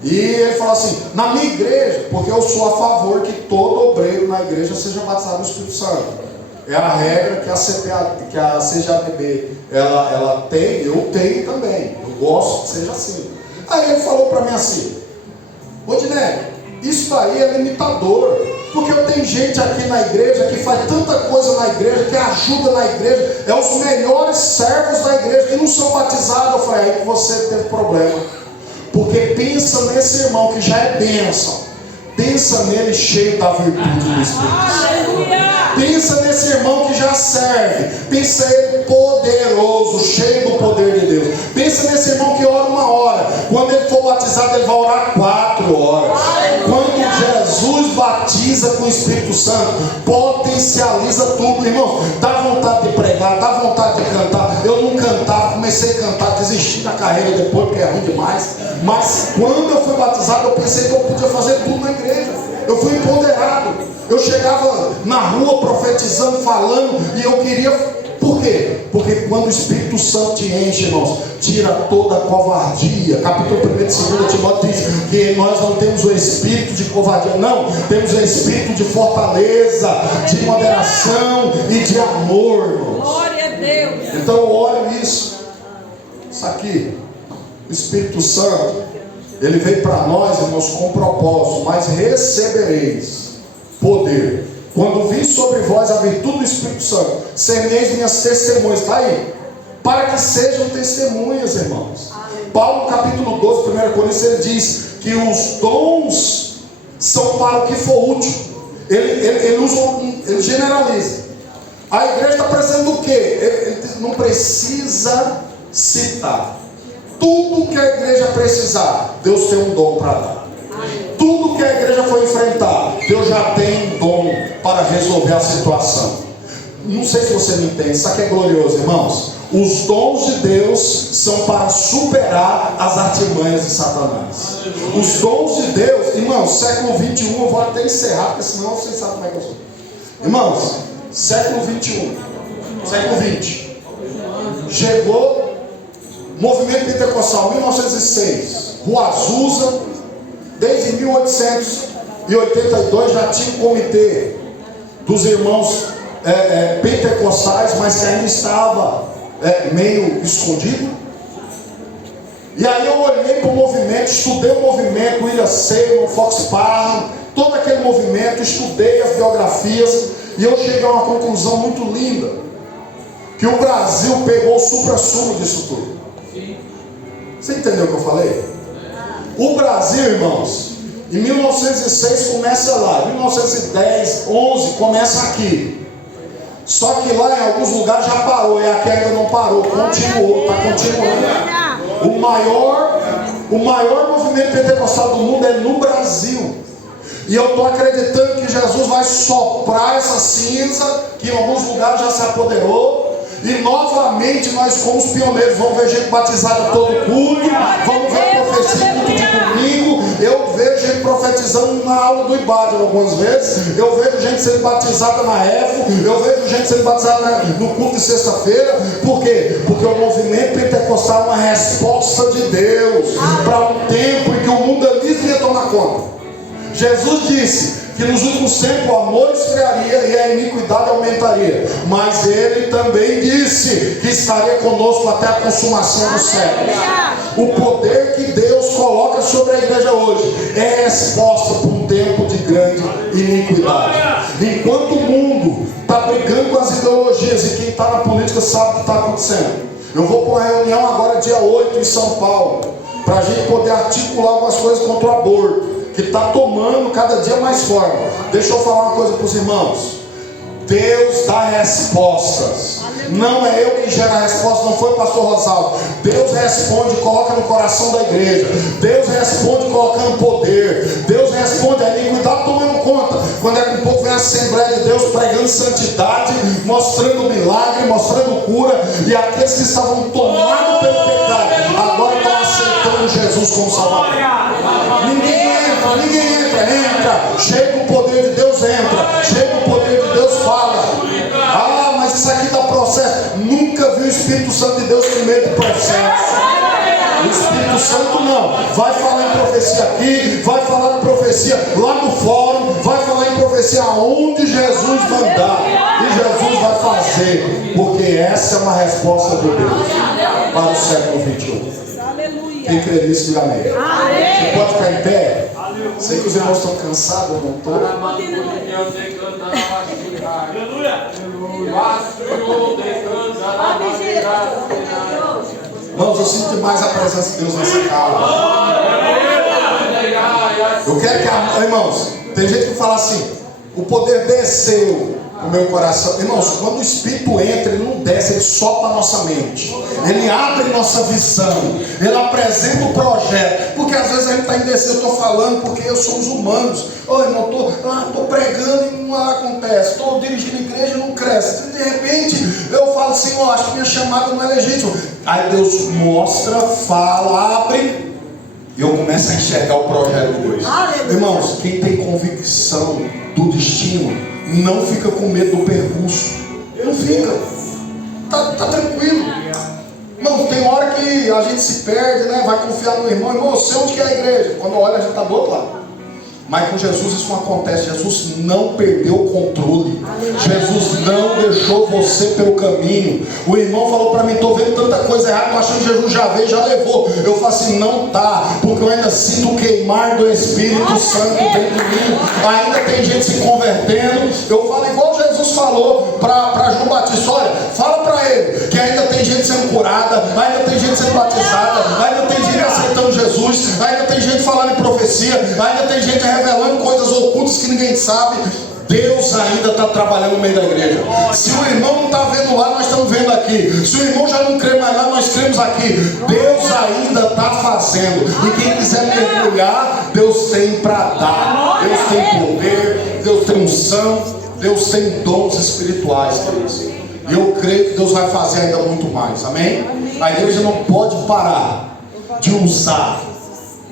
e ele falou assim: na minha igreja, porque eu sou a favor que todo obreiro na igreja seja batizado no Espírito Santo. É a regra que a CJBB ela tem, eu tenho também. Eu gosto que seja assim. Aí ele falou para mim assim: Rodinei, isso daí é limitador, porque eu tenho gente aqui na igreja que faz tanta coisa na igreja, que ajuda na igreja, é os melhores servos da igreja que não são batizados. Eu falei: aí que você teve problema, porque pensa nesse irmão que já é bênção, pensa nele cheio da virtude do Espírito Santo. Pensa nesse irmão que já serve, pensa ele poderoso, cheio do poder de Deus. Pensa nesse irmão que ora 1 hora, quando ele for batizado ele vai orar 4 horas. Quando Jesus batiza com o Espírito Santo, potencializa tudo, irmão. Dá vontade de pregar, dá vontade de cantar. Eu não cantava, comecei a cantar, desisti da carreira depois porque é ruim demais. Mas quando eu fui batizado, eu pensei que eu podia fazer tudo na igreja. Eu fui empoderado. Eu chegava na rua profetizando, falando, e eu queria. Por quê? Porque quando o Espírito Santo te enche, irmãos, tira toda a covardia. Capítulo 1 e 2 Timóteo diz que nós não temos o espírito de covardia, não, temos o espírito de fortaleza, de moderação e de amor, irmãos. Glória a Deus. Então eu olho isso aqui, o Espírito Santo, ele veio para nós, irmãos, com propósito: mas recebereis poder quando vir sobre vós a virtude do Espírito Santo, sereis minhas testemunhas. Está aí, para que sejam testemunhas, irmãos. Paulo, no capítulo 12, 1 Coríntios, ele diz que os dons são para o que for útil. Ele generaliza. A igreja está precisando do quê? Ele não precisa citar. Tudo que a igreja precisar, Deus tem um dom para dar. Tudo que a igreja for enfrentar, Deus já tem um dom para resolver a situação. Não sei se você me entende. Isso aqui é glorioso, irmãos. Os dons de Deus são para superar as artimanhas de Satanás. Os dons de Deus, irmãos, século 21, eu vou até encerrar, porque senão vocês sabem como é que eu sou. Irmãos, século 21, século 20, chegou movimento pentecostal, 1906, Rua Azusa. Desde 1882 já tinha um comitê dos irmãos pentecostais, mas que ainda estava meio escondido. E aí eu olhei para o movimento, estudei o movimento, William Seymour, Fox Parham, todo aquele movimento, estudei as biografias, e eu cheguei a uma conclusão muito linda: que o Brasil pegou o supra-sumo disso tudo. Você entendeu o que eu falei? O Brasil, irmãos, em 1906 começa lá, em 1910, 11 começa aqui. Só que lá em alguns lugares já parou, e aqui ainda não parou, continuou, está continuando. O maior movimento pentecostal do mundo é no Brasil. E eu estou acreditando que Jesus vai soprar essa cinza, que em alguns lugares já se apoderou. E novamente nós, como os pioneiros, vamos ver gente batizada todo culto, vamos ver profecia culto de domingo. Eu vejo gente profetizando na aula do Ibad algumas vezes, eu vejo gente sendo batizada na EFO, eu vejo gente sendo batizada no culto de sexta-feira. Por quê? Porque o movimento pentecostal é uma resposta de Deus para um tempo em que o mundanismo ia tomar conta. Jesus disse que nos últimos tempos o amor esfriaria e a iniquidade aumentaria, mas ele também disse que estaria conosco até a consumação dos séculos. O poder que Deus coloca sobre a igreja hoje é resposta para um tempo de grande iniquidade. Enquanto o mundo está brigando com as ideologias, e quem está na política sabe o que está acontecendo. Eu vou para uma reunião agora dia 8 em São Paulo, para a gente poder articular algumas coisas contra o aborto, que está tomando cada dia mais forma. Deixa eu falar uma coisa para os irmãos. Deus dá respostas. Não é eu que gera a resposta, não foi o pastor Rosaldo. Deus responde, coloca no coração da igreja. Deus responde colocando poder. Deus responde, a iniquidade tomando conta. Quando é que um povo vem à Assembleia de Deus pregando santidade, mostrando milagre, mostrando cura, e aqueles que estavam tomados pelo pecado agora estão aceitando Jesus como Salvador. Ninguém entra. Chega o poder de Deus, entra. Chega o poder de Deus, fala. Ah, mas isso aqui dá processo. Nunca vi o Espírito Santo de Deus com medo de processo. O Espírito Santo não. Vai falar em profecia aqui, vai falar em profecia lá no fórum, vai falar em profecia aonde Jesus mandar. E Jesus vai fazer. Porque essa é uma resposta de Deus para o século 21. Quem crê nisso, diga amém. Você pode ficar em pé? Sei que os irmãos estão cansados, eu não estou. Irmãos, eu sinto demais a presença de Deus nessa casa. Eu quero que, irmãos, tem gente que fala assim: o poder desceu no meu coração. Irmãos, quando o Espírito entra, ele não desce, ele sopra a nossa mente, ele abre nossa visão, ele apresenta o projeto. Porque às vezes a gente está indeciso. Eu estou falando porque somos humanos. Ô irmão, estou pregando e não acontece. Estou dirigindo a igreja e não cresce. De repente eu falo assim: acho que minha chamada não é legítima. Aí Deus mostra, fala, abre, e eu começo a enxergar o projeto de Deus. Irmãos, quem tem convicção do destino não fica com medo do percurso. Não fica. Tá tranquilo. Irmão, tem hora que a gente se perde, né? Vai confiar no irmão. Irmão, eu sei onde que é a igreja. Quando olha, a gente está do outro lado. Mas com Jesus isso não acontece. Jesus não perdeu o controle. Jesus não deixou você pelo caminho. O irmão falou para mim: estou vendo tanta coisa errada, estou achando que Jesus já veio, já levou. Eu falo assim: não tá, porque eu ainda sinto o queimar do Espírito Santo dentro de mim. Ainda tem gente se convertendo. Eu falo igual Jesus falou para João Batista: olha, fala para ele que ainda tem gente sendo curada, ainda tem gente sendo batizada, ainda tem gente aceitando Jesus, ainda tem gente falando em profecia, ainda tem gente revelando coisas ocultas que ninguém sabe. Deus ainda está trabalhando no meio da igreja. Se o irmão não está vendo lá, nós estamos vendo aqui. Se o irmão já não crê mais lá, nós cremos aqui. Deus ainda está fazendo. E quem quiser mergulhar, Deus tem para dar. Deus tem poder, Deus tem unção, Deus tem dons espirituais, queridos. E eu creio que Deus vai fazer ainda muito mais. Amém? A igreja não pode parar de usar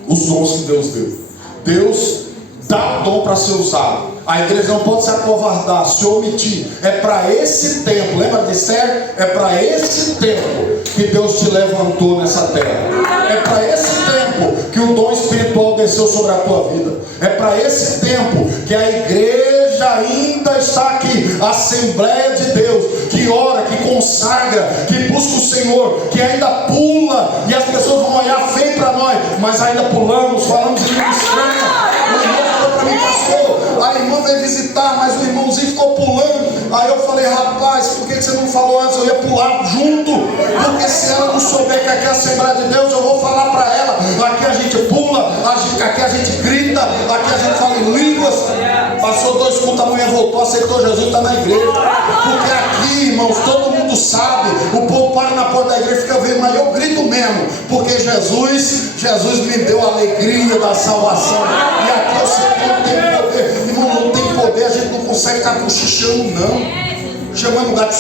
os dons que Deus deu. Deus dá o dom para ser usado. A igreja não pode se acovardar, se omitir. É para esse tempo, lembra de Esther? É para esse tempo que Deus te levantou nessa terra. É para esse tempo que o dom espiritual desceu sobre a tua vida. É para esse tempo que a igreja ainda está aqui, a Assembleia de Deus, que ora, que consagra, que busca o Senhor, que ainda pula, e as pessoas vão olhar feio para nós, mas ainda pulamos, falamos em língua estranha. O irmão falou para mim: pastor, a irmã veio visitar, mas o irmãozinho ficou pulando. Aí eu falei: rapaz, por que você não falou antes? Eu ia pular junto, porque se ela não souber que aqui é a Assembleia de Deus, eu vou falar para ela. Aqui a gente pula, aqui a gente grita, aqui a gente fala em línguas. Passou 2 cultos, a mulher voltou, aceitou Jesus, está na igreja. Porque aqui, irmãos, todo mundo sabe. O povo para na porta da igreja e fica vendo, mas eu grito mesmo, porque Jesus me deu a alegria da salvação. E aqui eu sei que não tem poder. Irmão, não tem poder, a gente não consegue ficar cochichando, não. Chamando o gato: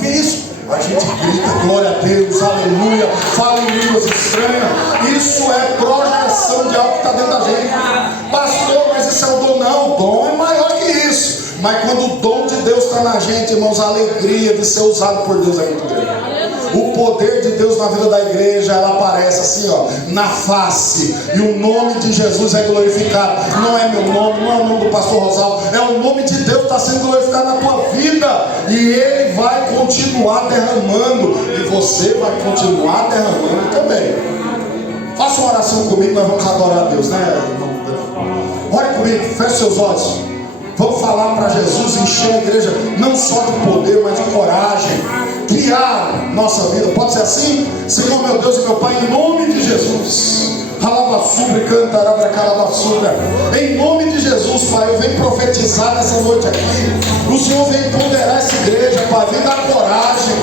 que isso? a gente grita, glória a Deus, aleluia, fala em línguas estranhas. Isso é projeção de algo que está dentro da gente. Pastor, mas isso é o dom? Não, o dom é maior que isso. Mas quando o dom de Deus está na gente, irmãos, a alegria de ser usado por Deus é muito grande. O poder de Deus na vida da igreja, ela aparece assim, ó, na face. E o nome de Jesus é glorificado. Não é meu nome, não é o nome do pastor Rosalvo, é o nome de Deus que está sendo glorificado na tua vida. E Ele vai continuar derramando. E você vai continuar derramando também. Faça uma oração comigo, nós vamos adorar a Deus, né? Ore comigo, feche seus olhos. Vamos falar para Jesus encher a igreja não só de poder, mas de coragem. Criar nossa vida. Pode ser assim? Senhor meu Deus e meu Pai, em nome de Jesus. Em nome de Jesus, Pai, eu venho profetizar nessa noite aqui. O Senhor vem ponderar essa igreja, Pai, vem dar coragem.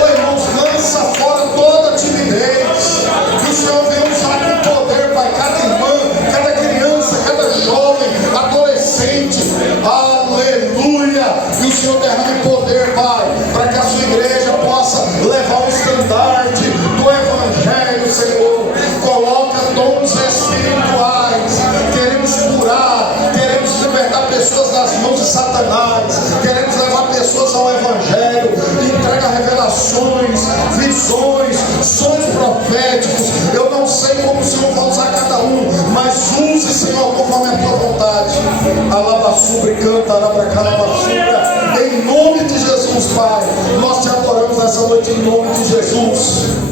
Ô irmãos, lança fora toda timidez. Que o Senhor vem usar com poder, Pai, cada irmã, cada criança, cada jovem, adolescente. Aleluia! E o Senhor derrame poder, Pai, para que a sua igreja possa levar o estandarte do Evangelho, Senhor. Coloca dons espirituais. Queremos curar, queremos libertar pessoas das mãos de Satanás, queremos levar pessoas ao Evangelho. Entrega revelações, visões, sonhos proféticos. Eu não sei como o Senhor vai usar cada um, mas use, Senhor, conforme a tua vontade. Alabaçubre, canta, alabracalabaçubra. Em nome de Jesus, Pai, nós te adoramos nessa noite, em nome de Jesus.